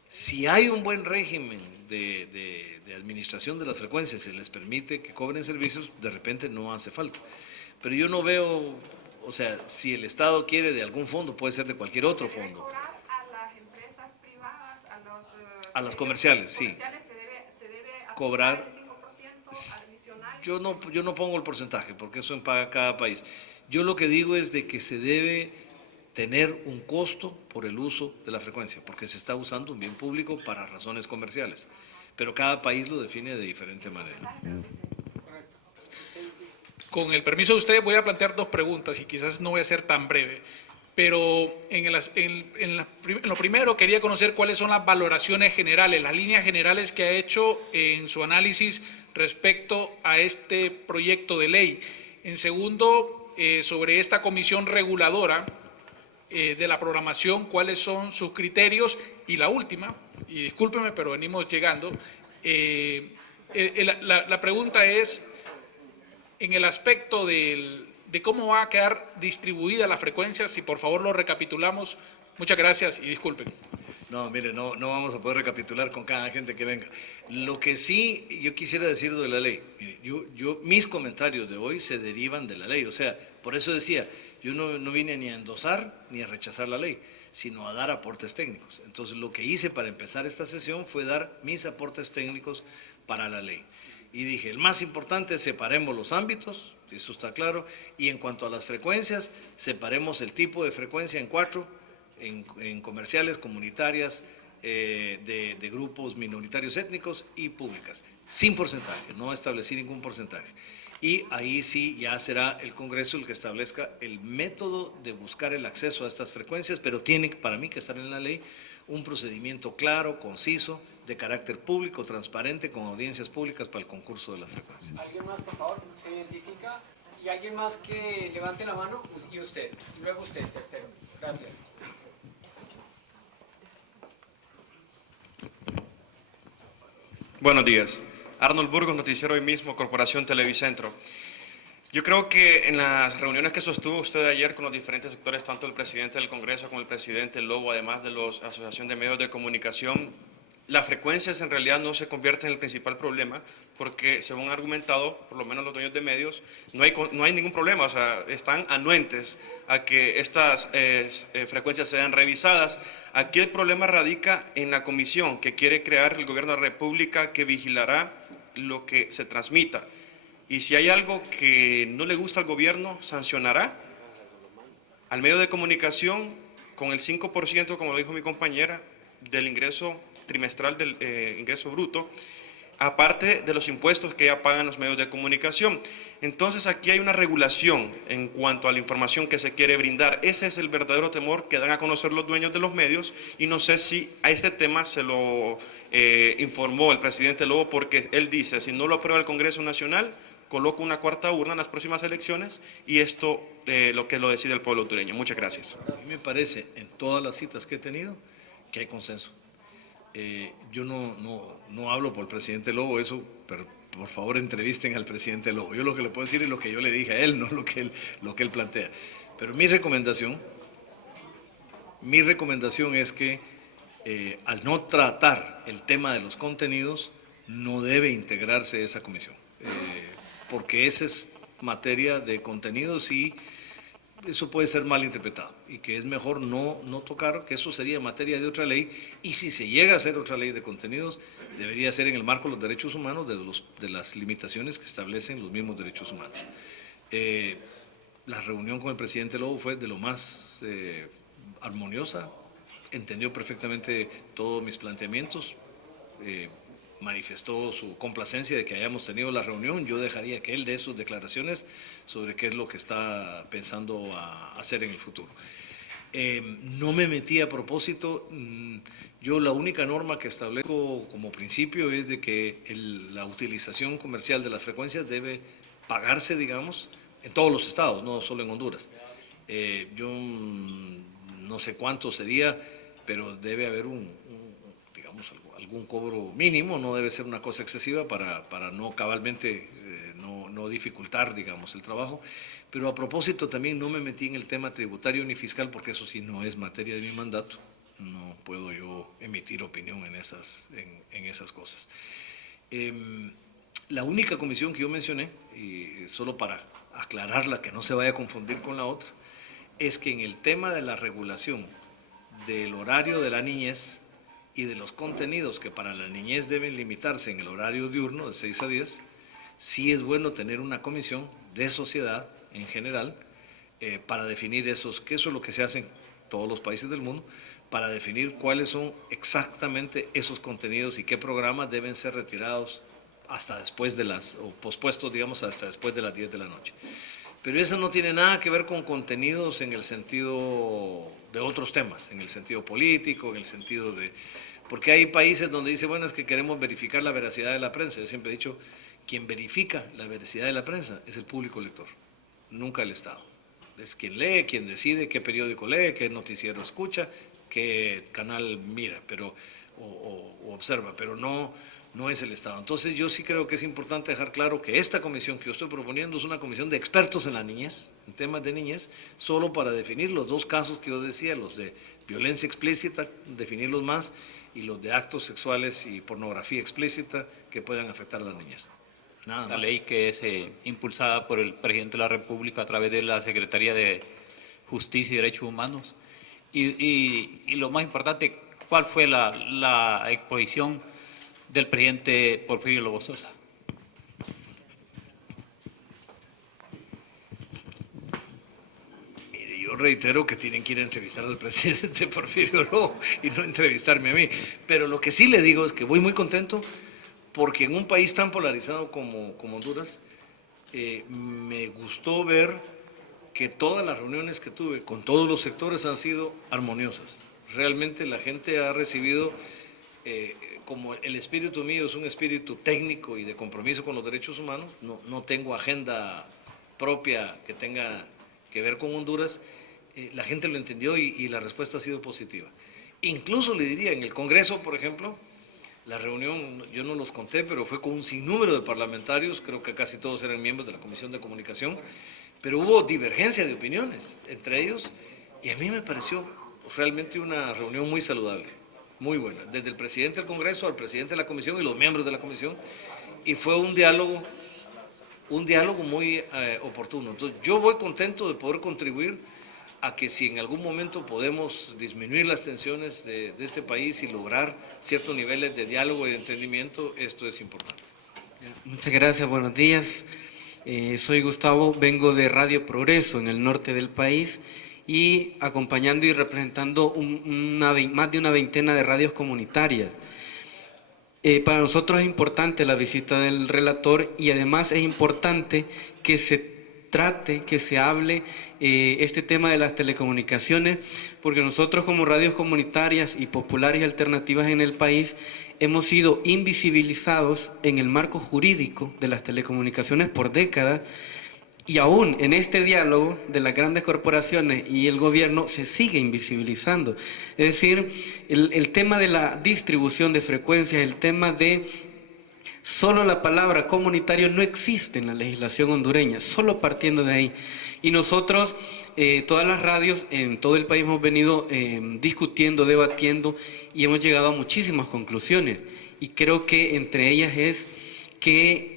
Si hay un buen régimen de administración de las frecuencias, se les permite que cobren servicios, de repente no hace falta. Pero yo no veo, o sea, si el Estado quiere de algún fondo, puede ser de cualquier otro fondo. ¿Cobrar a las empresas privadas, a las comerciales, sí. Se debe Cobrar el 5% adicional? Yo no pongo el porcentaje, porque eso paga cada país. Yo lo que digo es de que se debe tener un costo por el uso de la frecuencia, porque se está usando un bien público para razones comerciales, pero cada país lo define de diferente manera. Con el permiso de ustedes voy a plantear dos preguntas y quizás no voy a ser tan breve, pero en lo primero quería conocer cuáles son las valoraciones generales, las líneas generales que ha hecho en su análisis respecto a este proyecto de ley. En segundo, sobre esta comisión reguladora de la programación, cuáles son sus criterios. Y la última, y discúlpeme, pero venimos llegando, la pregunta es en el aspecto de cómo va a quedar distribuida la frecuencia, si por favor lo recapitulamos. Muchas gracias y disculpen. No, mire, no vamos a poder recapitular con cada gente que venga. Lo que sí yo quisiera decir de la ley, mire, mis comentarios de hoy se derivan de la ley, o sea, por eso decía, yo no vine ni a endosar ni a rechazar la ley, sino a dar aportes técnicos. Entonces, lo que hice para empezar esta sesión fue dar mis aportes técnicos para la ley. Y dije, el más importante, separemos los ámbitos, eso está claro, y en cuanto a las frecuencias, separemos el tipo de frecuencia en 4, en comerciales, comunitarias, de grupos minoritarios étnicos y públicas, sin porcentaje, no establecí ningún porcentaje. Y ahí sí ya será el Congreso el que establezca el método de buscar el acceso a estas frecuencias, pero tiene para mí que estar en la ley un procedimiento claro, conciso, de carácter público, transparente, con audiencias públicas para el concurso de las frecuencias. ¿Alguien más, por favor? ¿Se identifica? ¿Y alguien más que levante la mano? Y usted. Y luego usted, tercero. Gracias. Buenos días. Arnold Burgos, noticiero Hoy Mismo, Corporación Televicentro. Yo creo que en las reuniones que sostuvo usted ayer con los diferentes sectores, tanto el presidente del Congreso como el presidente Lobo, además de la Asociación de Medios de Comunicación, las frecuencias en realidad no se convierten en el principal problema, porque según ha argumentado, por lo menos los dueños de medios, no hay ningún problema, o sea, están anuentes a que estas frecuencias sean revisadas. Aquí el problema radica en la comisión que quiere crear el Gobierno de la República, que vigilará lo que se transmita. Y si hay algo que no le gusta al gobierno, sancionará al medio de comunicación con el 5%, como lo dijo mi compañera, del ingreso trimestral del ingreso bruto, aparte de los impuestos que ya pagan los medios de comunicación. Entonces aquí hay una regulación en cuanto a la información que se quiere brindar. Ese es el verdadero temor que dan a conocer los dueños de los medios, y no sé si a este tema se lo informó el presidente Lobo, porque él dice, si no lo aprueba el Congreso Nacional, coloco una cuarta urna en las próximas elecciones, y esto lo decide el pueblo hondureño. Muchas gracias. A mí me parece, en todas las citas que he tenido, que hay consenso. Yo no hablo por el presidente Lobo, eso, pero por favor entrevisten al presidente Lobo. Yo lo que le puedo decir es lo que yo le dije a él, no lo que él plantea. Pero mi recomendación es que al no tratar el tema de los contenidos, no debe integrarse esa comisión, porque esa es materia de contenidos y eso puede ser mal interpretado, y que es mejor no tocar, que eso sería materia de otra ley, y si se llega a hacer otra ley de contenidos, debería ser en el marco de los derechos humanos, de las limitaciones que establecen los mismos derechos humanos. La reunión con el presidente Lobo fue de lo más armoniosa, entendió perfectamente todos mis planteamientos, manifestó su complacencia de que hayamos tenido la reunión. Yo dejaría que él dé sus declaraciones sobre qué es lo que está pensando hacer en el futuro. No me metí a propósito. Yo la única norma que establezco como principio es de que la utilización comercial de las frecuencias debe pagarse, digamos, en todos los estados, no solo en Honduras. Yo no sé cuánto sería, pero debe haber digamos, algún cobro mínimo, no debe ser una cosa excesiva para no cabalmente no dificultar, digamos, el trabajo. Pero a propósito también no me metí en el tema tributario ni fiscal, porque eso sí no es materia de mi mandato, no puedo yo emitir opinión en esas cosas. La única comisión que yo mencioné, y solo para aclararla, que no se vaya a confundir con la otra, es que en el tema de la regulación del horario de la niñez y de los contenidos que para la niñez deben limitarse en el horario diurno de 6 a 10, sí es bueno tener una comisión de sociedad en general para definir que eso es lo que se hace en todos los países del mundo, para definir cuáles son exactamente esos contenidos y qué programas deben ser retirados hasta después o pospuestos, digamos, hasta después de las 10 de la noche. Pero eso no tiene nada que ver con contenidos en el sentido de otros temas, en el sentido político, en el sentido de... Porque hay países donde dice, bueno, es que queremos verificar la veracidad de la prensa. Yo siempre he dicho quien verifica la veracidad de la prensa es el público lector, nunca el Estado. Es quien lee, quien decide qué periódico lee, qué noticiero escucha, qué canal mira, o observa, pero no es el Estado. Entonces yo sí creo que es importante dejar claro que esta comisión que yo estoy proponiendo es una comisión de expertos en la niñez, en temas de niñez, solo para definir los dos casos que yo decía, los de violencia explícita, definirlos más, y los de actos sexuales y pornografía explícita que puedan afectar a las niñas. Nada La más. ley que es impulsada por el presidente de la República a través de la Secretaría de Justicia y Derechos Humanos. Y lo más importante, ¿cuál fue la exposición del presidente Porfirio Lobo Sosa? Mire, yo reitero que tienen que ir a entrevistar al presidente Porfirio Lobo y no entrevistarme a mí. Pero lo que sí le digo es que voy muy contento porque en un país tan polarizado como Honduras, me gustó ver que todas las reuniones que tuve con todos los sectores han sido armoniosas. Realmente la gente ha recibido, como el espíritu mío es un espíritu técnico y de compromiso con los derechos humanos, no tengo agenda propia que tenga que ver con Honduras, la gente lo entendió y la respuesta ha sido positiva. Incluso le diría, en el Congreso, por ejemplo, la reunión, yo no los conté, pero fue con un sinnúmero de parlamentarios, creo que casi todos eran miembros de la Comisión de Comunicación, pero hubo divergencia de opiniones entre ellos, y a mí me pareció realmente una reunión muy saludable, muy buena, desde el presidente del Congreso al presidente de la Comisión y los miembros de la Comisión, y fue un diálogo muy oportuno. Entonces yo voy contento de poder contribuir a que si en algún momento podemos disminuir las tensiones de este país y lograr ciertos niveles de diálogo y de entendimiento, esto es importante. Muchas gracias, buenos días. Soy Gustavo, vengo de Radio Progreso en el norte del país y acompañando y representando más de una veintena de radios comunitarias. Para nosotros es importante la visita del relator y además es importante que se trate, que se hable este tema de las telecomunicaciones, porque nosotros como radios comunitarias y populares y alternativas en el país hemos sido invisibilizados en el marco jurídico de las telecomunicaciones por décadas y aún en este diálogo de las grandes corporaciones y el gobierno se sigue invisibilizando. Es decir, el tema de la distribución de frecuencias, el tema de solo la palabra comunitario no existe en la legislación hondureña, solo partiendo de ahí. Y nosotros, todas las radios en todo el país hemos venido discutiendo, debatiendo y hemos llegado a muchísimas conclusiones. Y creo que entre ellas es que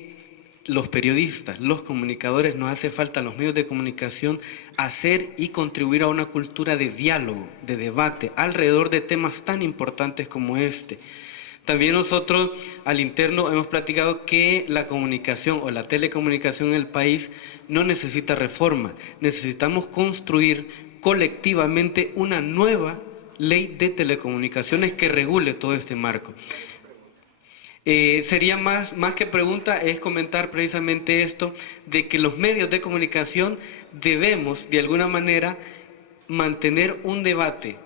los periodistas, los comunicadores, nos hace falta a los medios de comunicación hacer y contribuir a una cultura de diálogo, de debate, alrededor de temas tan importantes como este. También nosotros al interno hemos platicado que la comunicación o la telecomunicación en el país no necesita reforma. Necesitamos construir colectivamente una nueva ley de telecomunicaciones que regule todo este marco. Sería más que pregunta, es comentar precisamente esto, de que los medios de comunicación debemos de alguna manera mantener un debate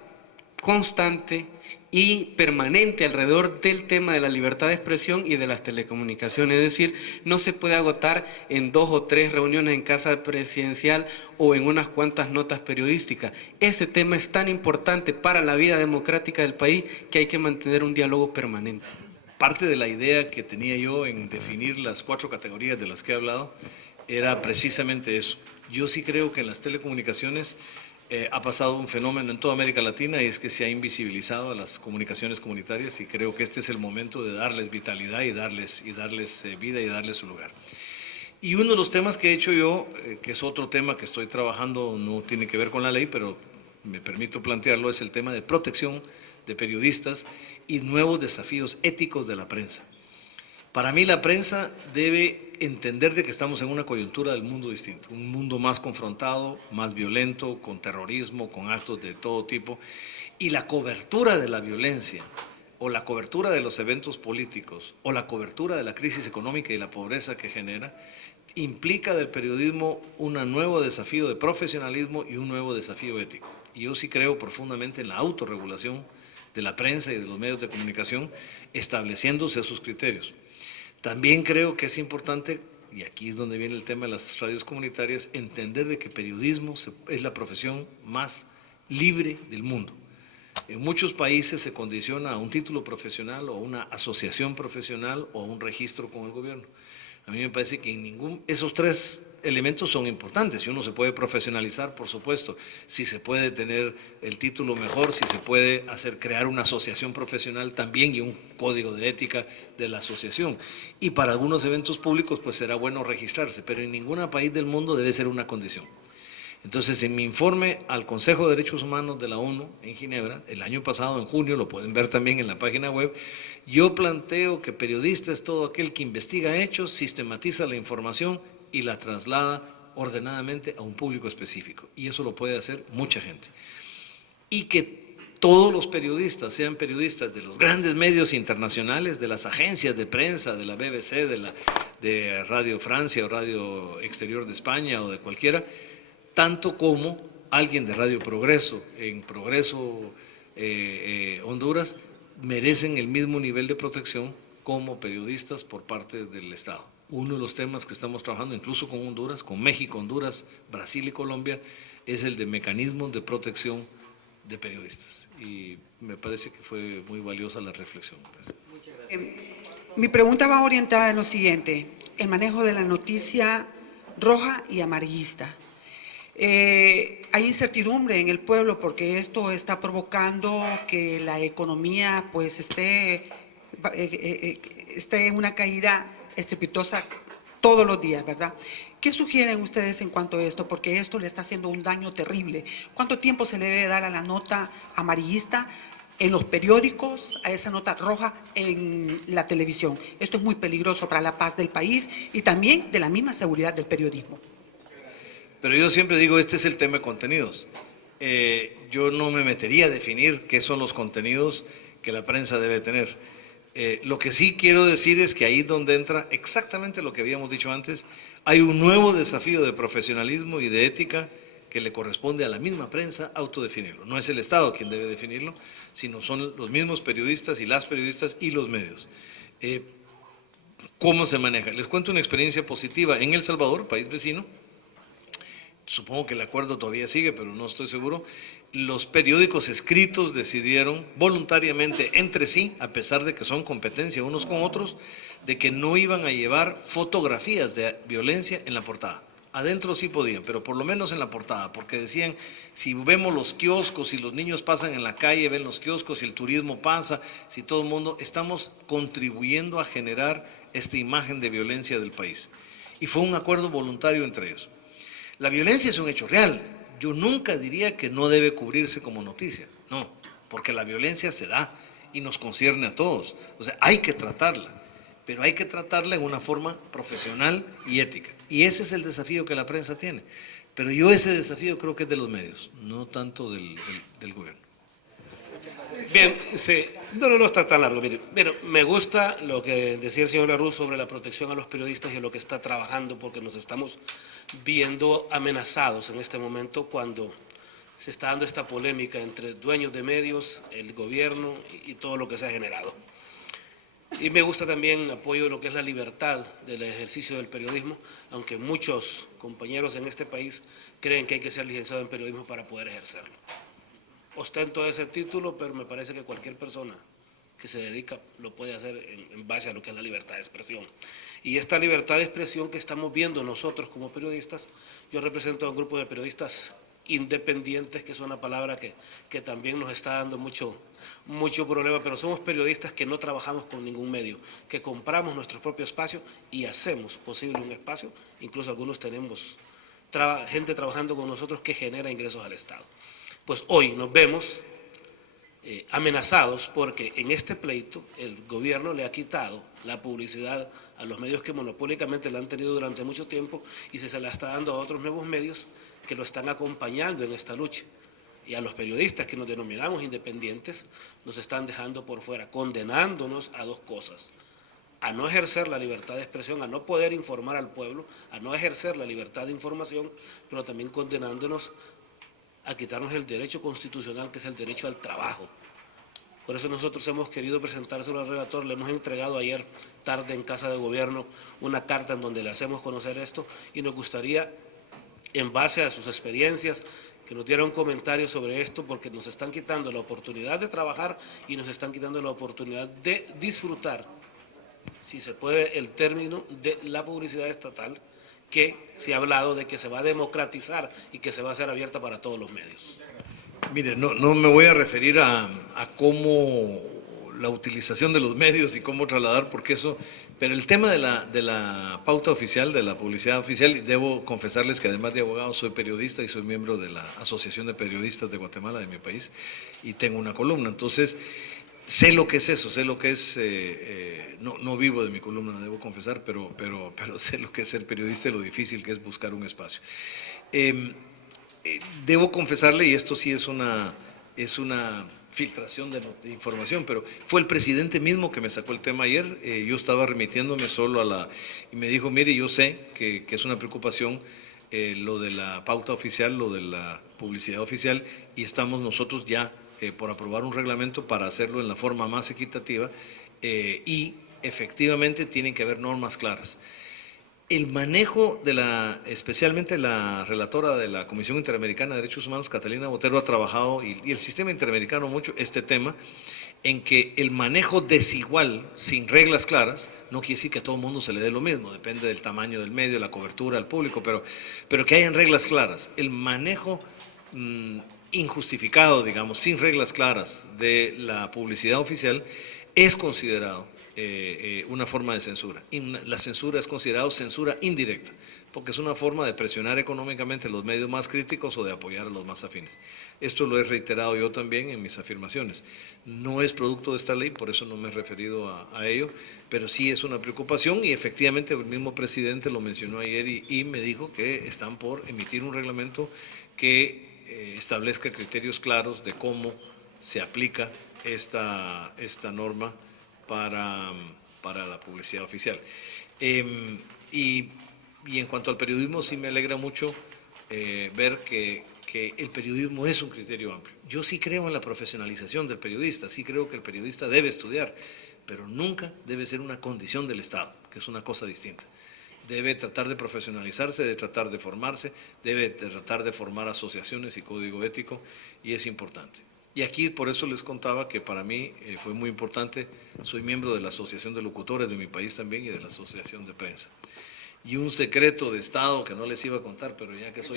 constante y permanente alrededor del tema de la libertad de expresión y de las telecomunicaciones. Es decir, no se puede agotar en 2 o 3 reuniones en casa presidencial o en unas cuantas notas periodísticas. Este tema es tan importante para la vida democrática del país que hay que mantener un diálogo permanente. Parte de la idea que tenía yo en definir las 4 categorías de las que he hablado era precisamente eso. Yo sí creo que en las telecomunicaciones ha pasado un fenómeno en toda América Latina y es que se ha invisibilizado a las comunicaciones comunitarias y creo que este es el momento de darles vitalidad y darles vida y darles su lugar. Y uno de los temas que he hecho yo, que es otro tema que estoy trabajando, no tiene que ver con la ley, pero me permito plantearlo, es el tema de protección de periodistas y nuevos desafíos éticos de la prensa. Para mí la prensa debe entender de que estamos en una coyuntura del mundo distinto, un mundo más confrontado, más violento, con terrorismo, con actos de todo tipo, y la cobertura de la violencia, o la cobertura de los eventos políticos, o la cobertura de la crisis económica y la pobreza que genera, implica del periodismo un nuevo desafío de profesionalismo y un nuevo desafío ético. Y yo sí creo profundamente en la autorregulación de la prensa y de los medios de comunicación, estableciéndose sus criterios. También creo que es importante, y aquí es donde viene el tema de las radios comunitarias, entender de que periodismo es la profesión más libre del mundo. En muchos países se condiciona a un título profesional o a una asociación profesional o a un registro con el gobierno. A mí me parece que esos tres elementos son importantes. Si uno se puede profesionalizar, por supuesto, si se puede tener el título mejor, si se puede crear una asociación profesional también y un código de ética de la asociación. Y para algunos eventos públicos pues será bueno registrarse, pero en ningún país del mundo debe ser una condición. Entonces, en mi informe al Consejo de Derechos Humanos de la ONU en Ginebra, el año pasado, en junio, lo pueden ver también en la página web, yo planteo que periodista es todo aquel que investiga hechos, sistematiza la información y la traslada ordenadamente a un público específico. Y eso lo puede hacer mucha gente. Y que todos los periodistas sean periodistas de los grandes medios internacionales, de las agencias de prensa, de la BBC, de Radio Francia o Radio Exterior de España o de cualquiera, tanto como alguien de Radio Progreso, en Progreso Honduras, merecen el mismo nivel de protección como periodistas por parte del Estado. Uno de los temas que estamos trabajando, incluso con Honduras, con México, Honduras, Brasil y Colombia, es el de mecanismos de protección de periodistas. Y me parece que fue muy valiosa la reflexión. Mi pregunta va orientada en lo siguiente: el manejo de la noticia roja y amarillista. Hay incertidumbre en el pueblo porque esto está provocando que la economía pues esté en una caída estrepitosa todos los días, ¿verdad? ¿Qué sugieren ustedes en cuanto a esto? Porque esto le está haciendo un daño terrible. ¿Cuánto tiempo se le debe dar a la nota amarillista en los periódicos, a esa nota roja en la televisión? Esto es muy peligroso para la paz del país y también de la misma seguridad del periodismo. Pero yo siempre digo, este es el tema de contenidos. Yo no me metería a definir qué son los contenidos que la prensa debe tener. Lo que sí quiero decir es que ahí es donde entra exactamente lo que habíamos dicho antes. Hay un nuevo desafío de profesionalismo y de ética que le corresponde a la misma prensa autodefinirlo. No es el Estado quien debe definirlo, sino son los mismos periodistas y las periodistas y los medios. ¿Cómo se maneja? Les cuento una experiencia positiva en El Salvador, país vecino. Supongo que el acuerdo todavía sigue, pero no estoy seguro. Los periódicos escritos decidieron voluntariamente entre sí, a pesar de que son competencia unos con otros, de que no iban a llevar fotografías de violencia en la portada. Adentro sí podían, pero por lo menos en la portada, porque decían, si vemos los kioscos, si los niños pasan en la calle, ven los kioscos, si el turismo pasa, si todo el mundo, estamos contribuyendo a generar esta imagen de violencia del país. Y fue un acuerdo voluntario entre ellos. La violencia es un hecho real. Yo nunca diría que no debe cubrirse como noticia. No, porque la violencia se da y nos concierne a todos. O sea, hay que tratarla, pero hay que tratarla en una forma profesional y ética. Y ese es el desafío que la prensa tiene. Pero yo ese desafío creo que es de los medios, no tanto del gobierno. Bien, sí. No está tan largo. Mire, me gusta lo que decía el señor Larroux sobre la protección a los periodistas y en lo que está trabajando, porque nos estamos viendo amenazados en este momento cuando se está dando esta polémica entre dueños de medios, el gobierno y todo lo que se ha generado. Y me gusta también apoyo lo que es la libertad del ejercicio del periodismo, aunque muchos compañeros en este país creen que hay que ser licenciado en periodismo para poder ejercerlo. Ostento ese título, pero me parece que cualquier persona que se dedica lo puede hacer en base a lo que es la libertad de expresión. Y esta libertad de expresión que estamos viendo nosotros como periodistas, yo represento a un grupo de periodistas independientes, que es una palabra que también nos está dando mucho problema, pero somos periodistas que no trabajamos con ningún medio, que compramos nuestro propio espacio y hacemos posible un espacio, incluso algunos tenemos gente trabajando con nosotros que genera ingresos al Estado. Pues hoy nos vemos amenazados porque en este pleito el gobierno le ha quitado la publicidad a los medios que monopólicamente la han tenido durante mucho tiempo y se la está dando a otros nuevos medios que lo están acompañando en esta lucha. Y a los periodistas que nos denominamos independientes nos están dejando por fuera, condenándonos a dos cosas: a no ejercer la libertad de expresión, a no poder informar al pueblo, a no ejercer la libertad de información, pero también condenándonos a quitarnos el derecho constitucional, que es el derecho al trabajo. Por eso nosotros hemos querido presentárselo al relator, le hemos entregado ayer tarde en Casa de Gobierno una carta en donde le hacemos conocer esto y nos gustaría, en base a sus experiencias, que nos diera un comentario sobre esto, porque nos están quitando la oportunidad de trabajar y nos están quitando la oportunidad de disfrutar, si se puede, el término de la publicidad estatal, que se ha hablado de que se va a democratizar y que se va a hacer abierta para todos los medios. Mire, no me voy a referir a cómo la utilización de los medios y cómo trasladar, porque eso, pero el tema de la pauta oficial, de la publicidad oficial, y debo confesarles que además de abogado soy periodista y soy miembro de la Asociación de Periodistas de Guatemala, de mi país, y tengo una columna, entonces sé lo que es eso, sé lo que es, no vivo de mi columna, debo confesar, pero sé lo que es ser periodista y lo difícil que es buscar un espacio. Debo confesarle, y esto sí es una filtración de información, pero fue el presidente mismo que me sacó el tema ayer. Yo estaba remitiéndome solo y me dijo, mire, yo sé que es una preocupación lo de la pauta oficial, lo de la publicidad oficial, y estamos nosotros ya por aprobar un reglamento para hacerlo en la forma más equitativa, y efectivamente tienen que haber normas claras. El manejo especialmente la relatora de la Comisión Interamericana de Derechos Humanos, Catalina Botero, ha trabajado, y el sistema interamericano mucho, este tema, en que el manejo desigual, sin reglas claras, no quiere decir que a todo el mundo se le dé lo mismo, depende del tamaño del medio, la cobertura, al público, pero que hayan reglas claras. El manejo injustificado, digamos, sin reglas claras de la publicidad oficial, es considerado una forma de censura. Y la censura es considerada censura indirecta, porque es una forma de presionar económicamente los medios más críticos o de apoyar a los más afines. Esto lo he reiterado yo también en mis afirmaciones. No es producto de esta ley, por eso no me he referido a ello, pero sí es una preocupación, y efectivamente el mismo presidente lo mencionó ayer y me dijo que están por emitir un reglamento que establezca criterios claros de cómo se aplica esta norma para la publicidad oficial. Y en cuanto al periodismo, sí me alegra mucho ver que el periodismo es un criterio amplio. Yo sí creo en la profesionalización del periodista, sí creo que el periodista debe estudiar, pero nunca debe ser una condición del Estado, que es una cosa distinta. Debe tratar de profesionalizarse, debe tratar de formarse, debe tratar de formar asociaciones y código ético, y es importante. Y aquí por eso les contaba que para mí fue muy importante, soy miembro de la Asociación de Locutores de mi país también y de la Asociación de Prensa. Y un secreto de Estado que no les iba a contar, pero ya que soy,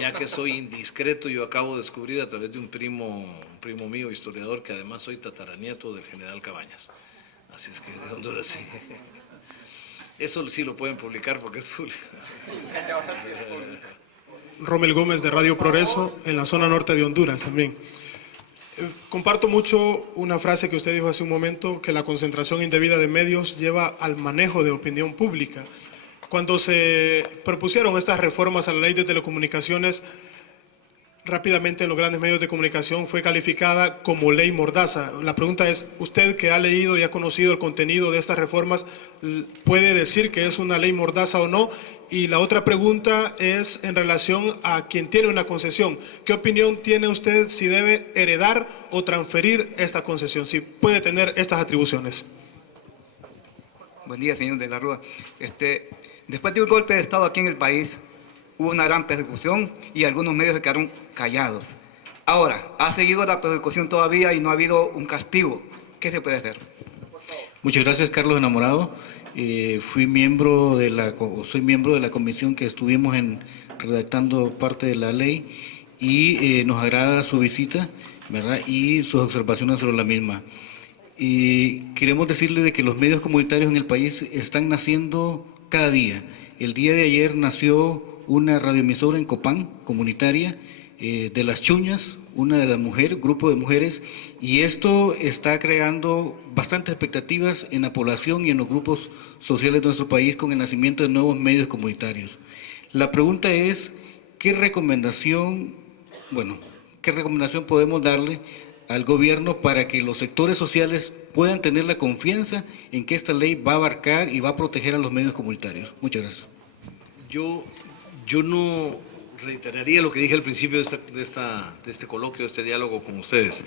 ya que soy indiscreto, yo acabo de descubrir a través de un primo mío, historiador, que además soy tataranieto del general Cabañas. Así es que de Honduras sí. Eso sí lo pueden publicar porque es público. Rommel Gómez de Radio Progreso, en la zona norte de Honduras también. Comparto mucho una frase que usted dijo hace un momento, que la concentración indebida de medios lleva al manejo de opinión pública. Cuando se propusieron estas reformas a la ley de telecomunicaciones, rápidamente en los grandes medios de comunicación fue calificada como ley mordaza. La pregunta es, usted que ha leído y ha conocido el contenido de estas reformas, ¿puede decir que es una ley mordaza o no? Y la otra pregunta es en relación a quien tiene una concesión. ¿Qué opinión tiene usted si debe heredar o transferir esta concesión? Si puede tener estas atribuciones. Buen día, señor de la Rúa. Después de un golpe de Estado aquí en el país, hubo una gran persecución y algunos medios se quedaron callados. Ahora, ha seguido la persecución todavía y no ha habido un castigo. ¿Qué se puede hacer? Muchas gracias, Carlos Enamorado. Soy miembro de la comisión que estuvimos redactando parte de la ley y nos agrada su visita, ¿verdad? Y sus observaciones sobre la misma. Y queremos decirle de que los medios comunitarios en el país están naciendo cada día. El día de ayer nació una radioemisora en Copán, comunitaria, de Las Chuñas, una de las mujeres, grupo de mujeres, y esto está creando bastantes expectativas en la población y en los grupos sociales de nuestro país con el nacimiento de nuevos medios comunitarios. La pregunta es, ¿qué recomendación podemos darle al gobierno para que los sectores sociales puedan tener la confianza en que esta ley va a abarcar y va a proteger a los medios comunitarios? Muchas gracias. Yo no reiteraría lo que dije al principio de este coloquio, de este diálogo con ustedes.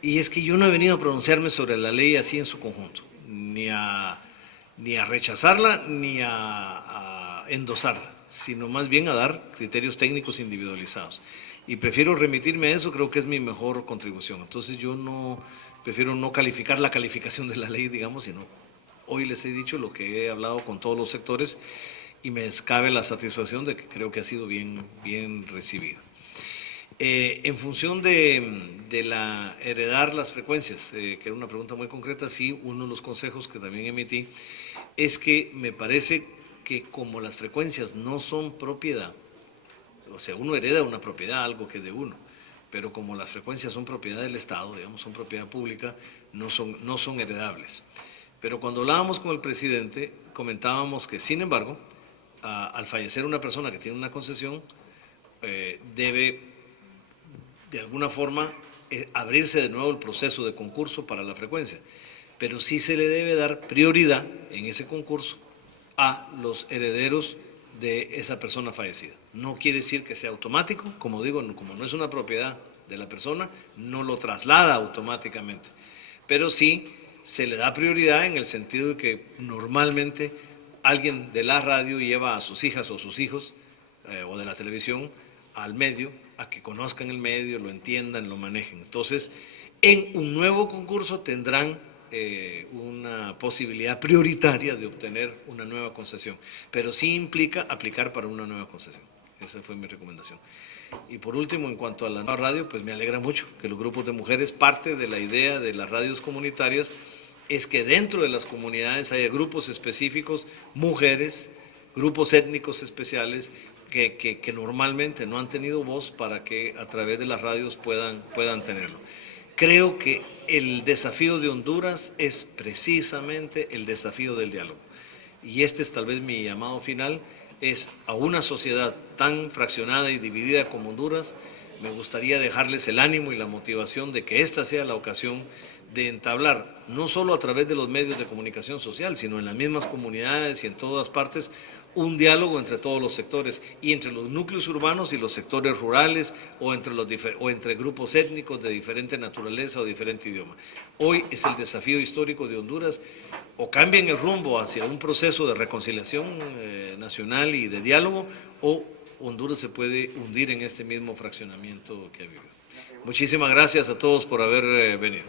Y es que yo no he venido a pronunciarme sobre la ley así en su conjunto. ni a rechazarla ni a endosarla, sino más bien a dar criterios técnicos individualizados. Y prefiero remitirme a eso, creo que es mi mejor contribución. Entonces yo prefiero no calificar la calificación de la ley, digamos, sino hoy les he dicho lo que he hablado con todos los sectores y me cabe la satisfacción de que creo que ha sido bien recibido. En función de heredar las frecuencias, que era una pregunta muy concreta, sí, uno de los consejos que también emití es que me parece que como las frecuencias no son propiedad, o sea, uno hereda una propiedad, algo que es de uno, pero como las frecuencias son propiedad del Estado, digamos, son propiedad pública, no son heredables. Pero cuando hablábamos con el presidente, comentábamos que, sin embargo, al fallecer una persona que tiene una concesión, debe de alguna forma abrirse de nuevo el proceso de concurso para la frecuencia, pero sí se le debe dar prioridad en ese concurso a los herederos de esa persona fallecida. No quiere decir que sea automático, como digo, como no es una propiedad de la persona, no lo traslada automáticamente, pero sí se le da prioridad en el sentido de que normalmente alguien de la radio lleva a sus hijas o sus hijos, o de la televisión, al medio, a que conozcan el medio, lo entiendan, lo manejen. Entonces, en un nuevo concurso tendrán una posibilidad prioritaria de obtener una nueva concesión, pero sí implica aplicar para una nueva concesión. Esa fue mi recomendación. Y por último, en cuanto a la nueva radio, pues me alegra mucho que los grupos de mujeres, parte de la idea de las radios comunitarias es que dentro de las comunidades haya grupos específicos, mujeres, grupos étnicos especiales, que normalmente no han tenido voz para que a través de las radios puedan tenerlo. Creo que el desafío de Honduras es precisamente el desafío del diálogo. Y este es tal vez mi llamado final, es a una sociedad tan fraccionada y dividida como Honduras, me gustaría dejarles el ánimo y la motivación de que esta sea la ocasión de entablar, no solo a través de los medios de comunicación social, sino en las mismas comunidades y en todas partes, un diálogo entre todos los sectores y entre los núcleos urbanos y los sectores rurales o entre grupos étnicos de diferente naturaleza o diferente idioma. Hoy es el desafío histórico de Honduras, o cambian el rumbo hacia un proceso de reconciliación nacional y de diálogo, o Honduras se puede hundir en este mismo fraccionamiento que ha vivido. Muchísimas gracias a todos por haber venido.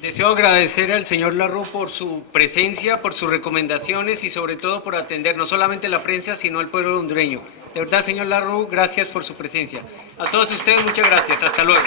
Deseo agradecer al señor Larroux por su presencia, por sus recomendaciones y sobre todo por atender no solamente la prensa, sino al pueblo hondureño. De verdad, señor Larroux, gracias por su presencia. A todos ustedes, muchas gracias. Hasta luego.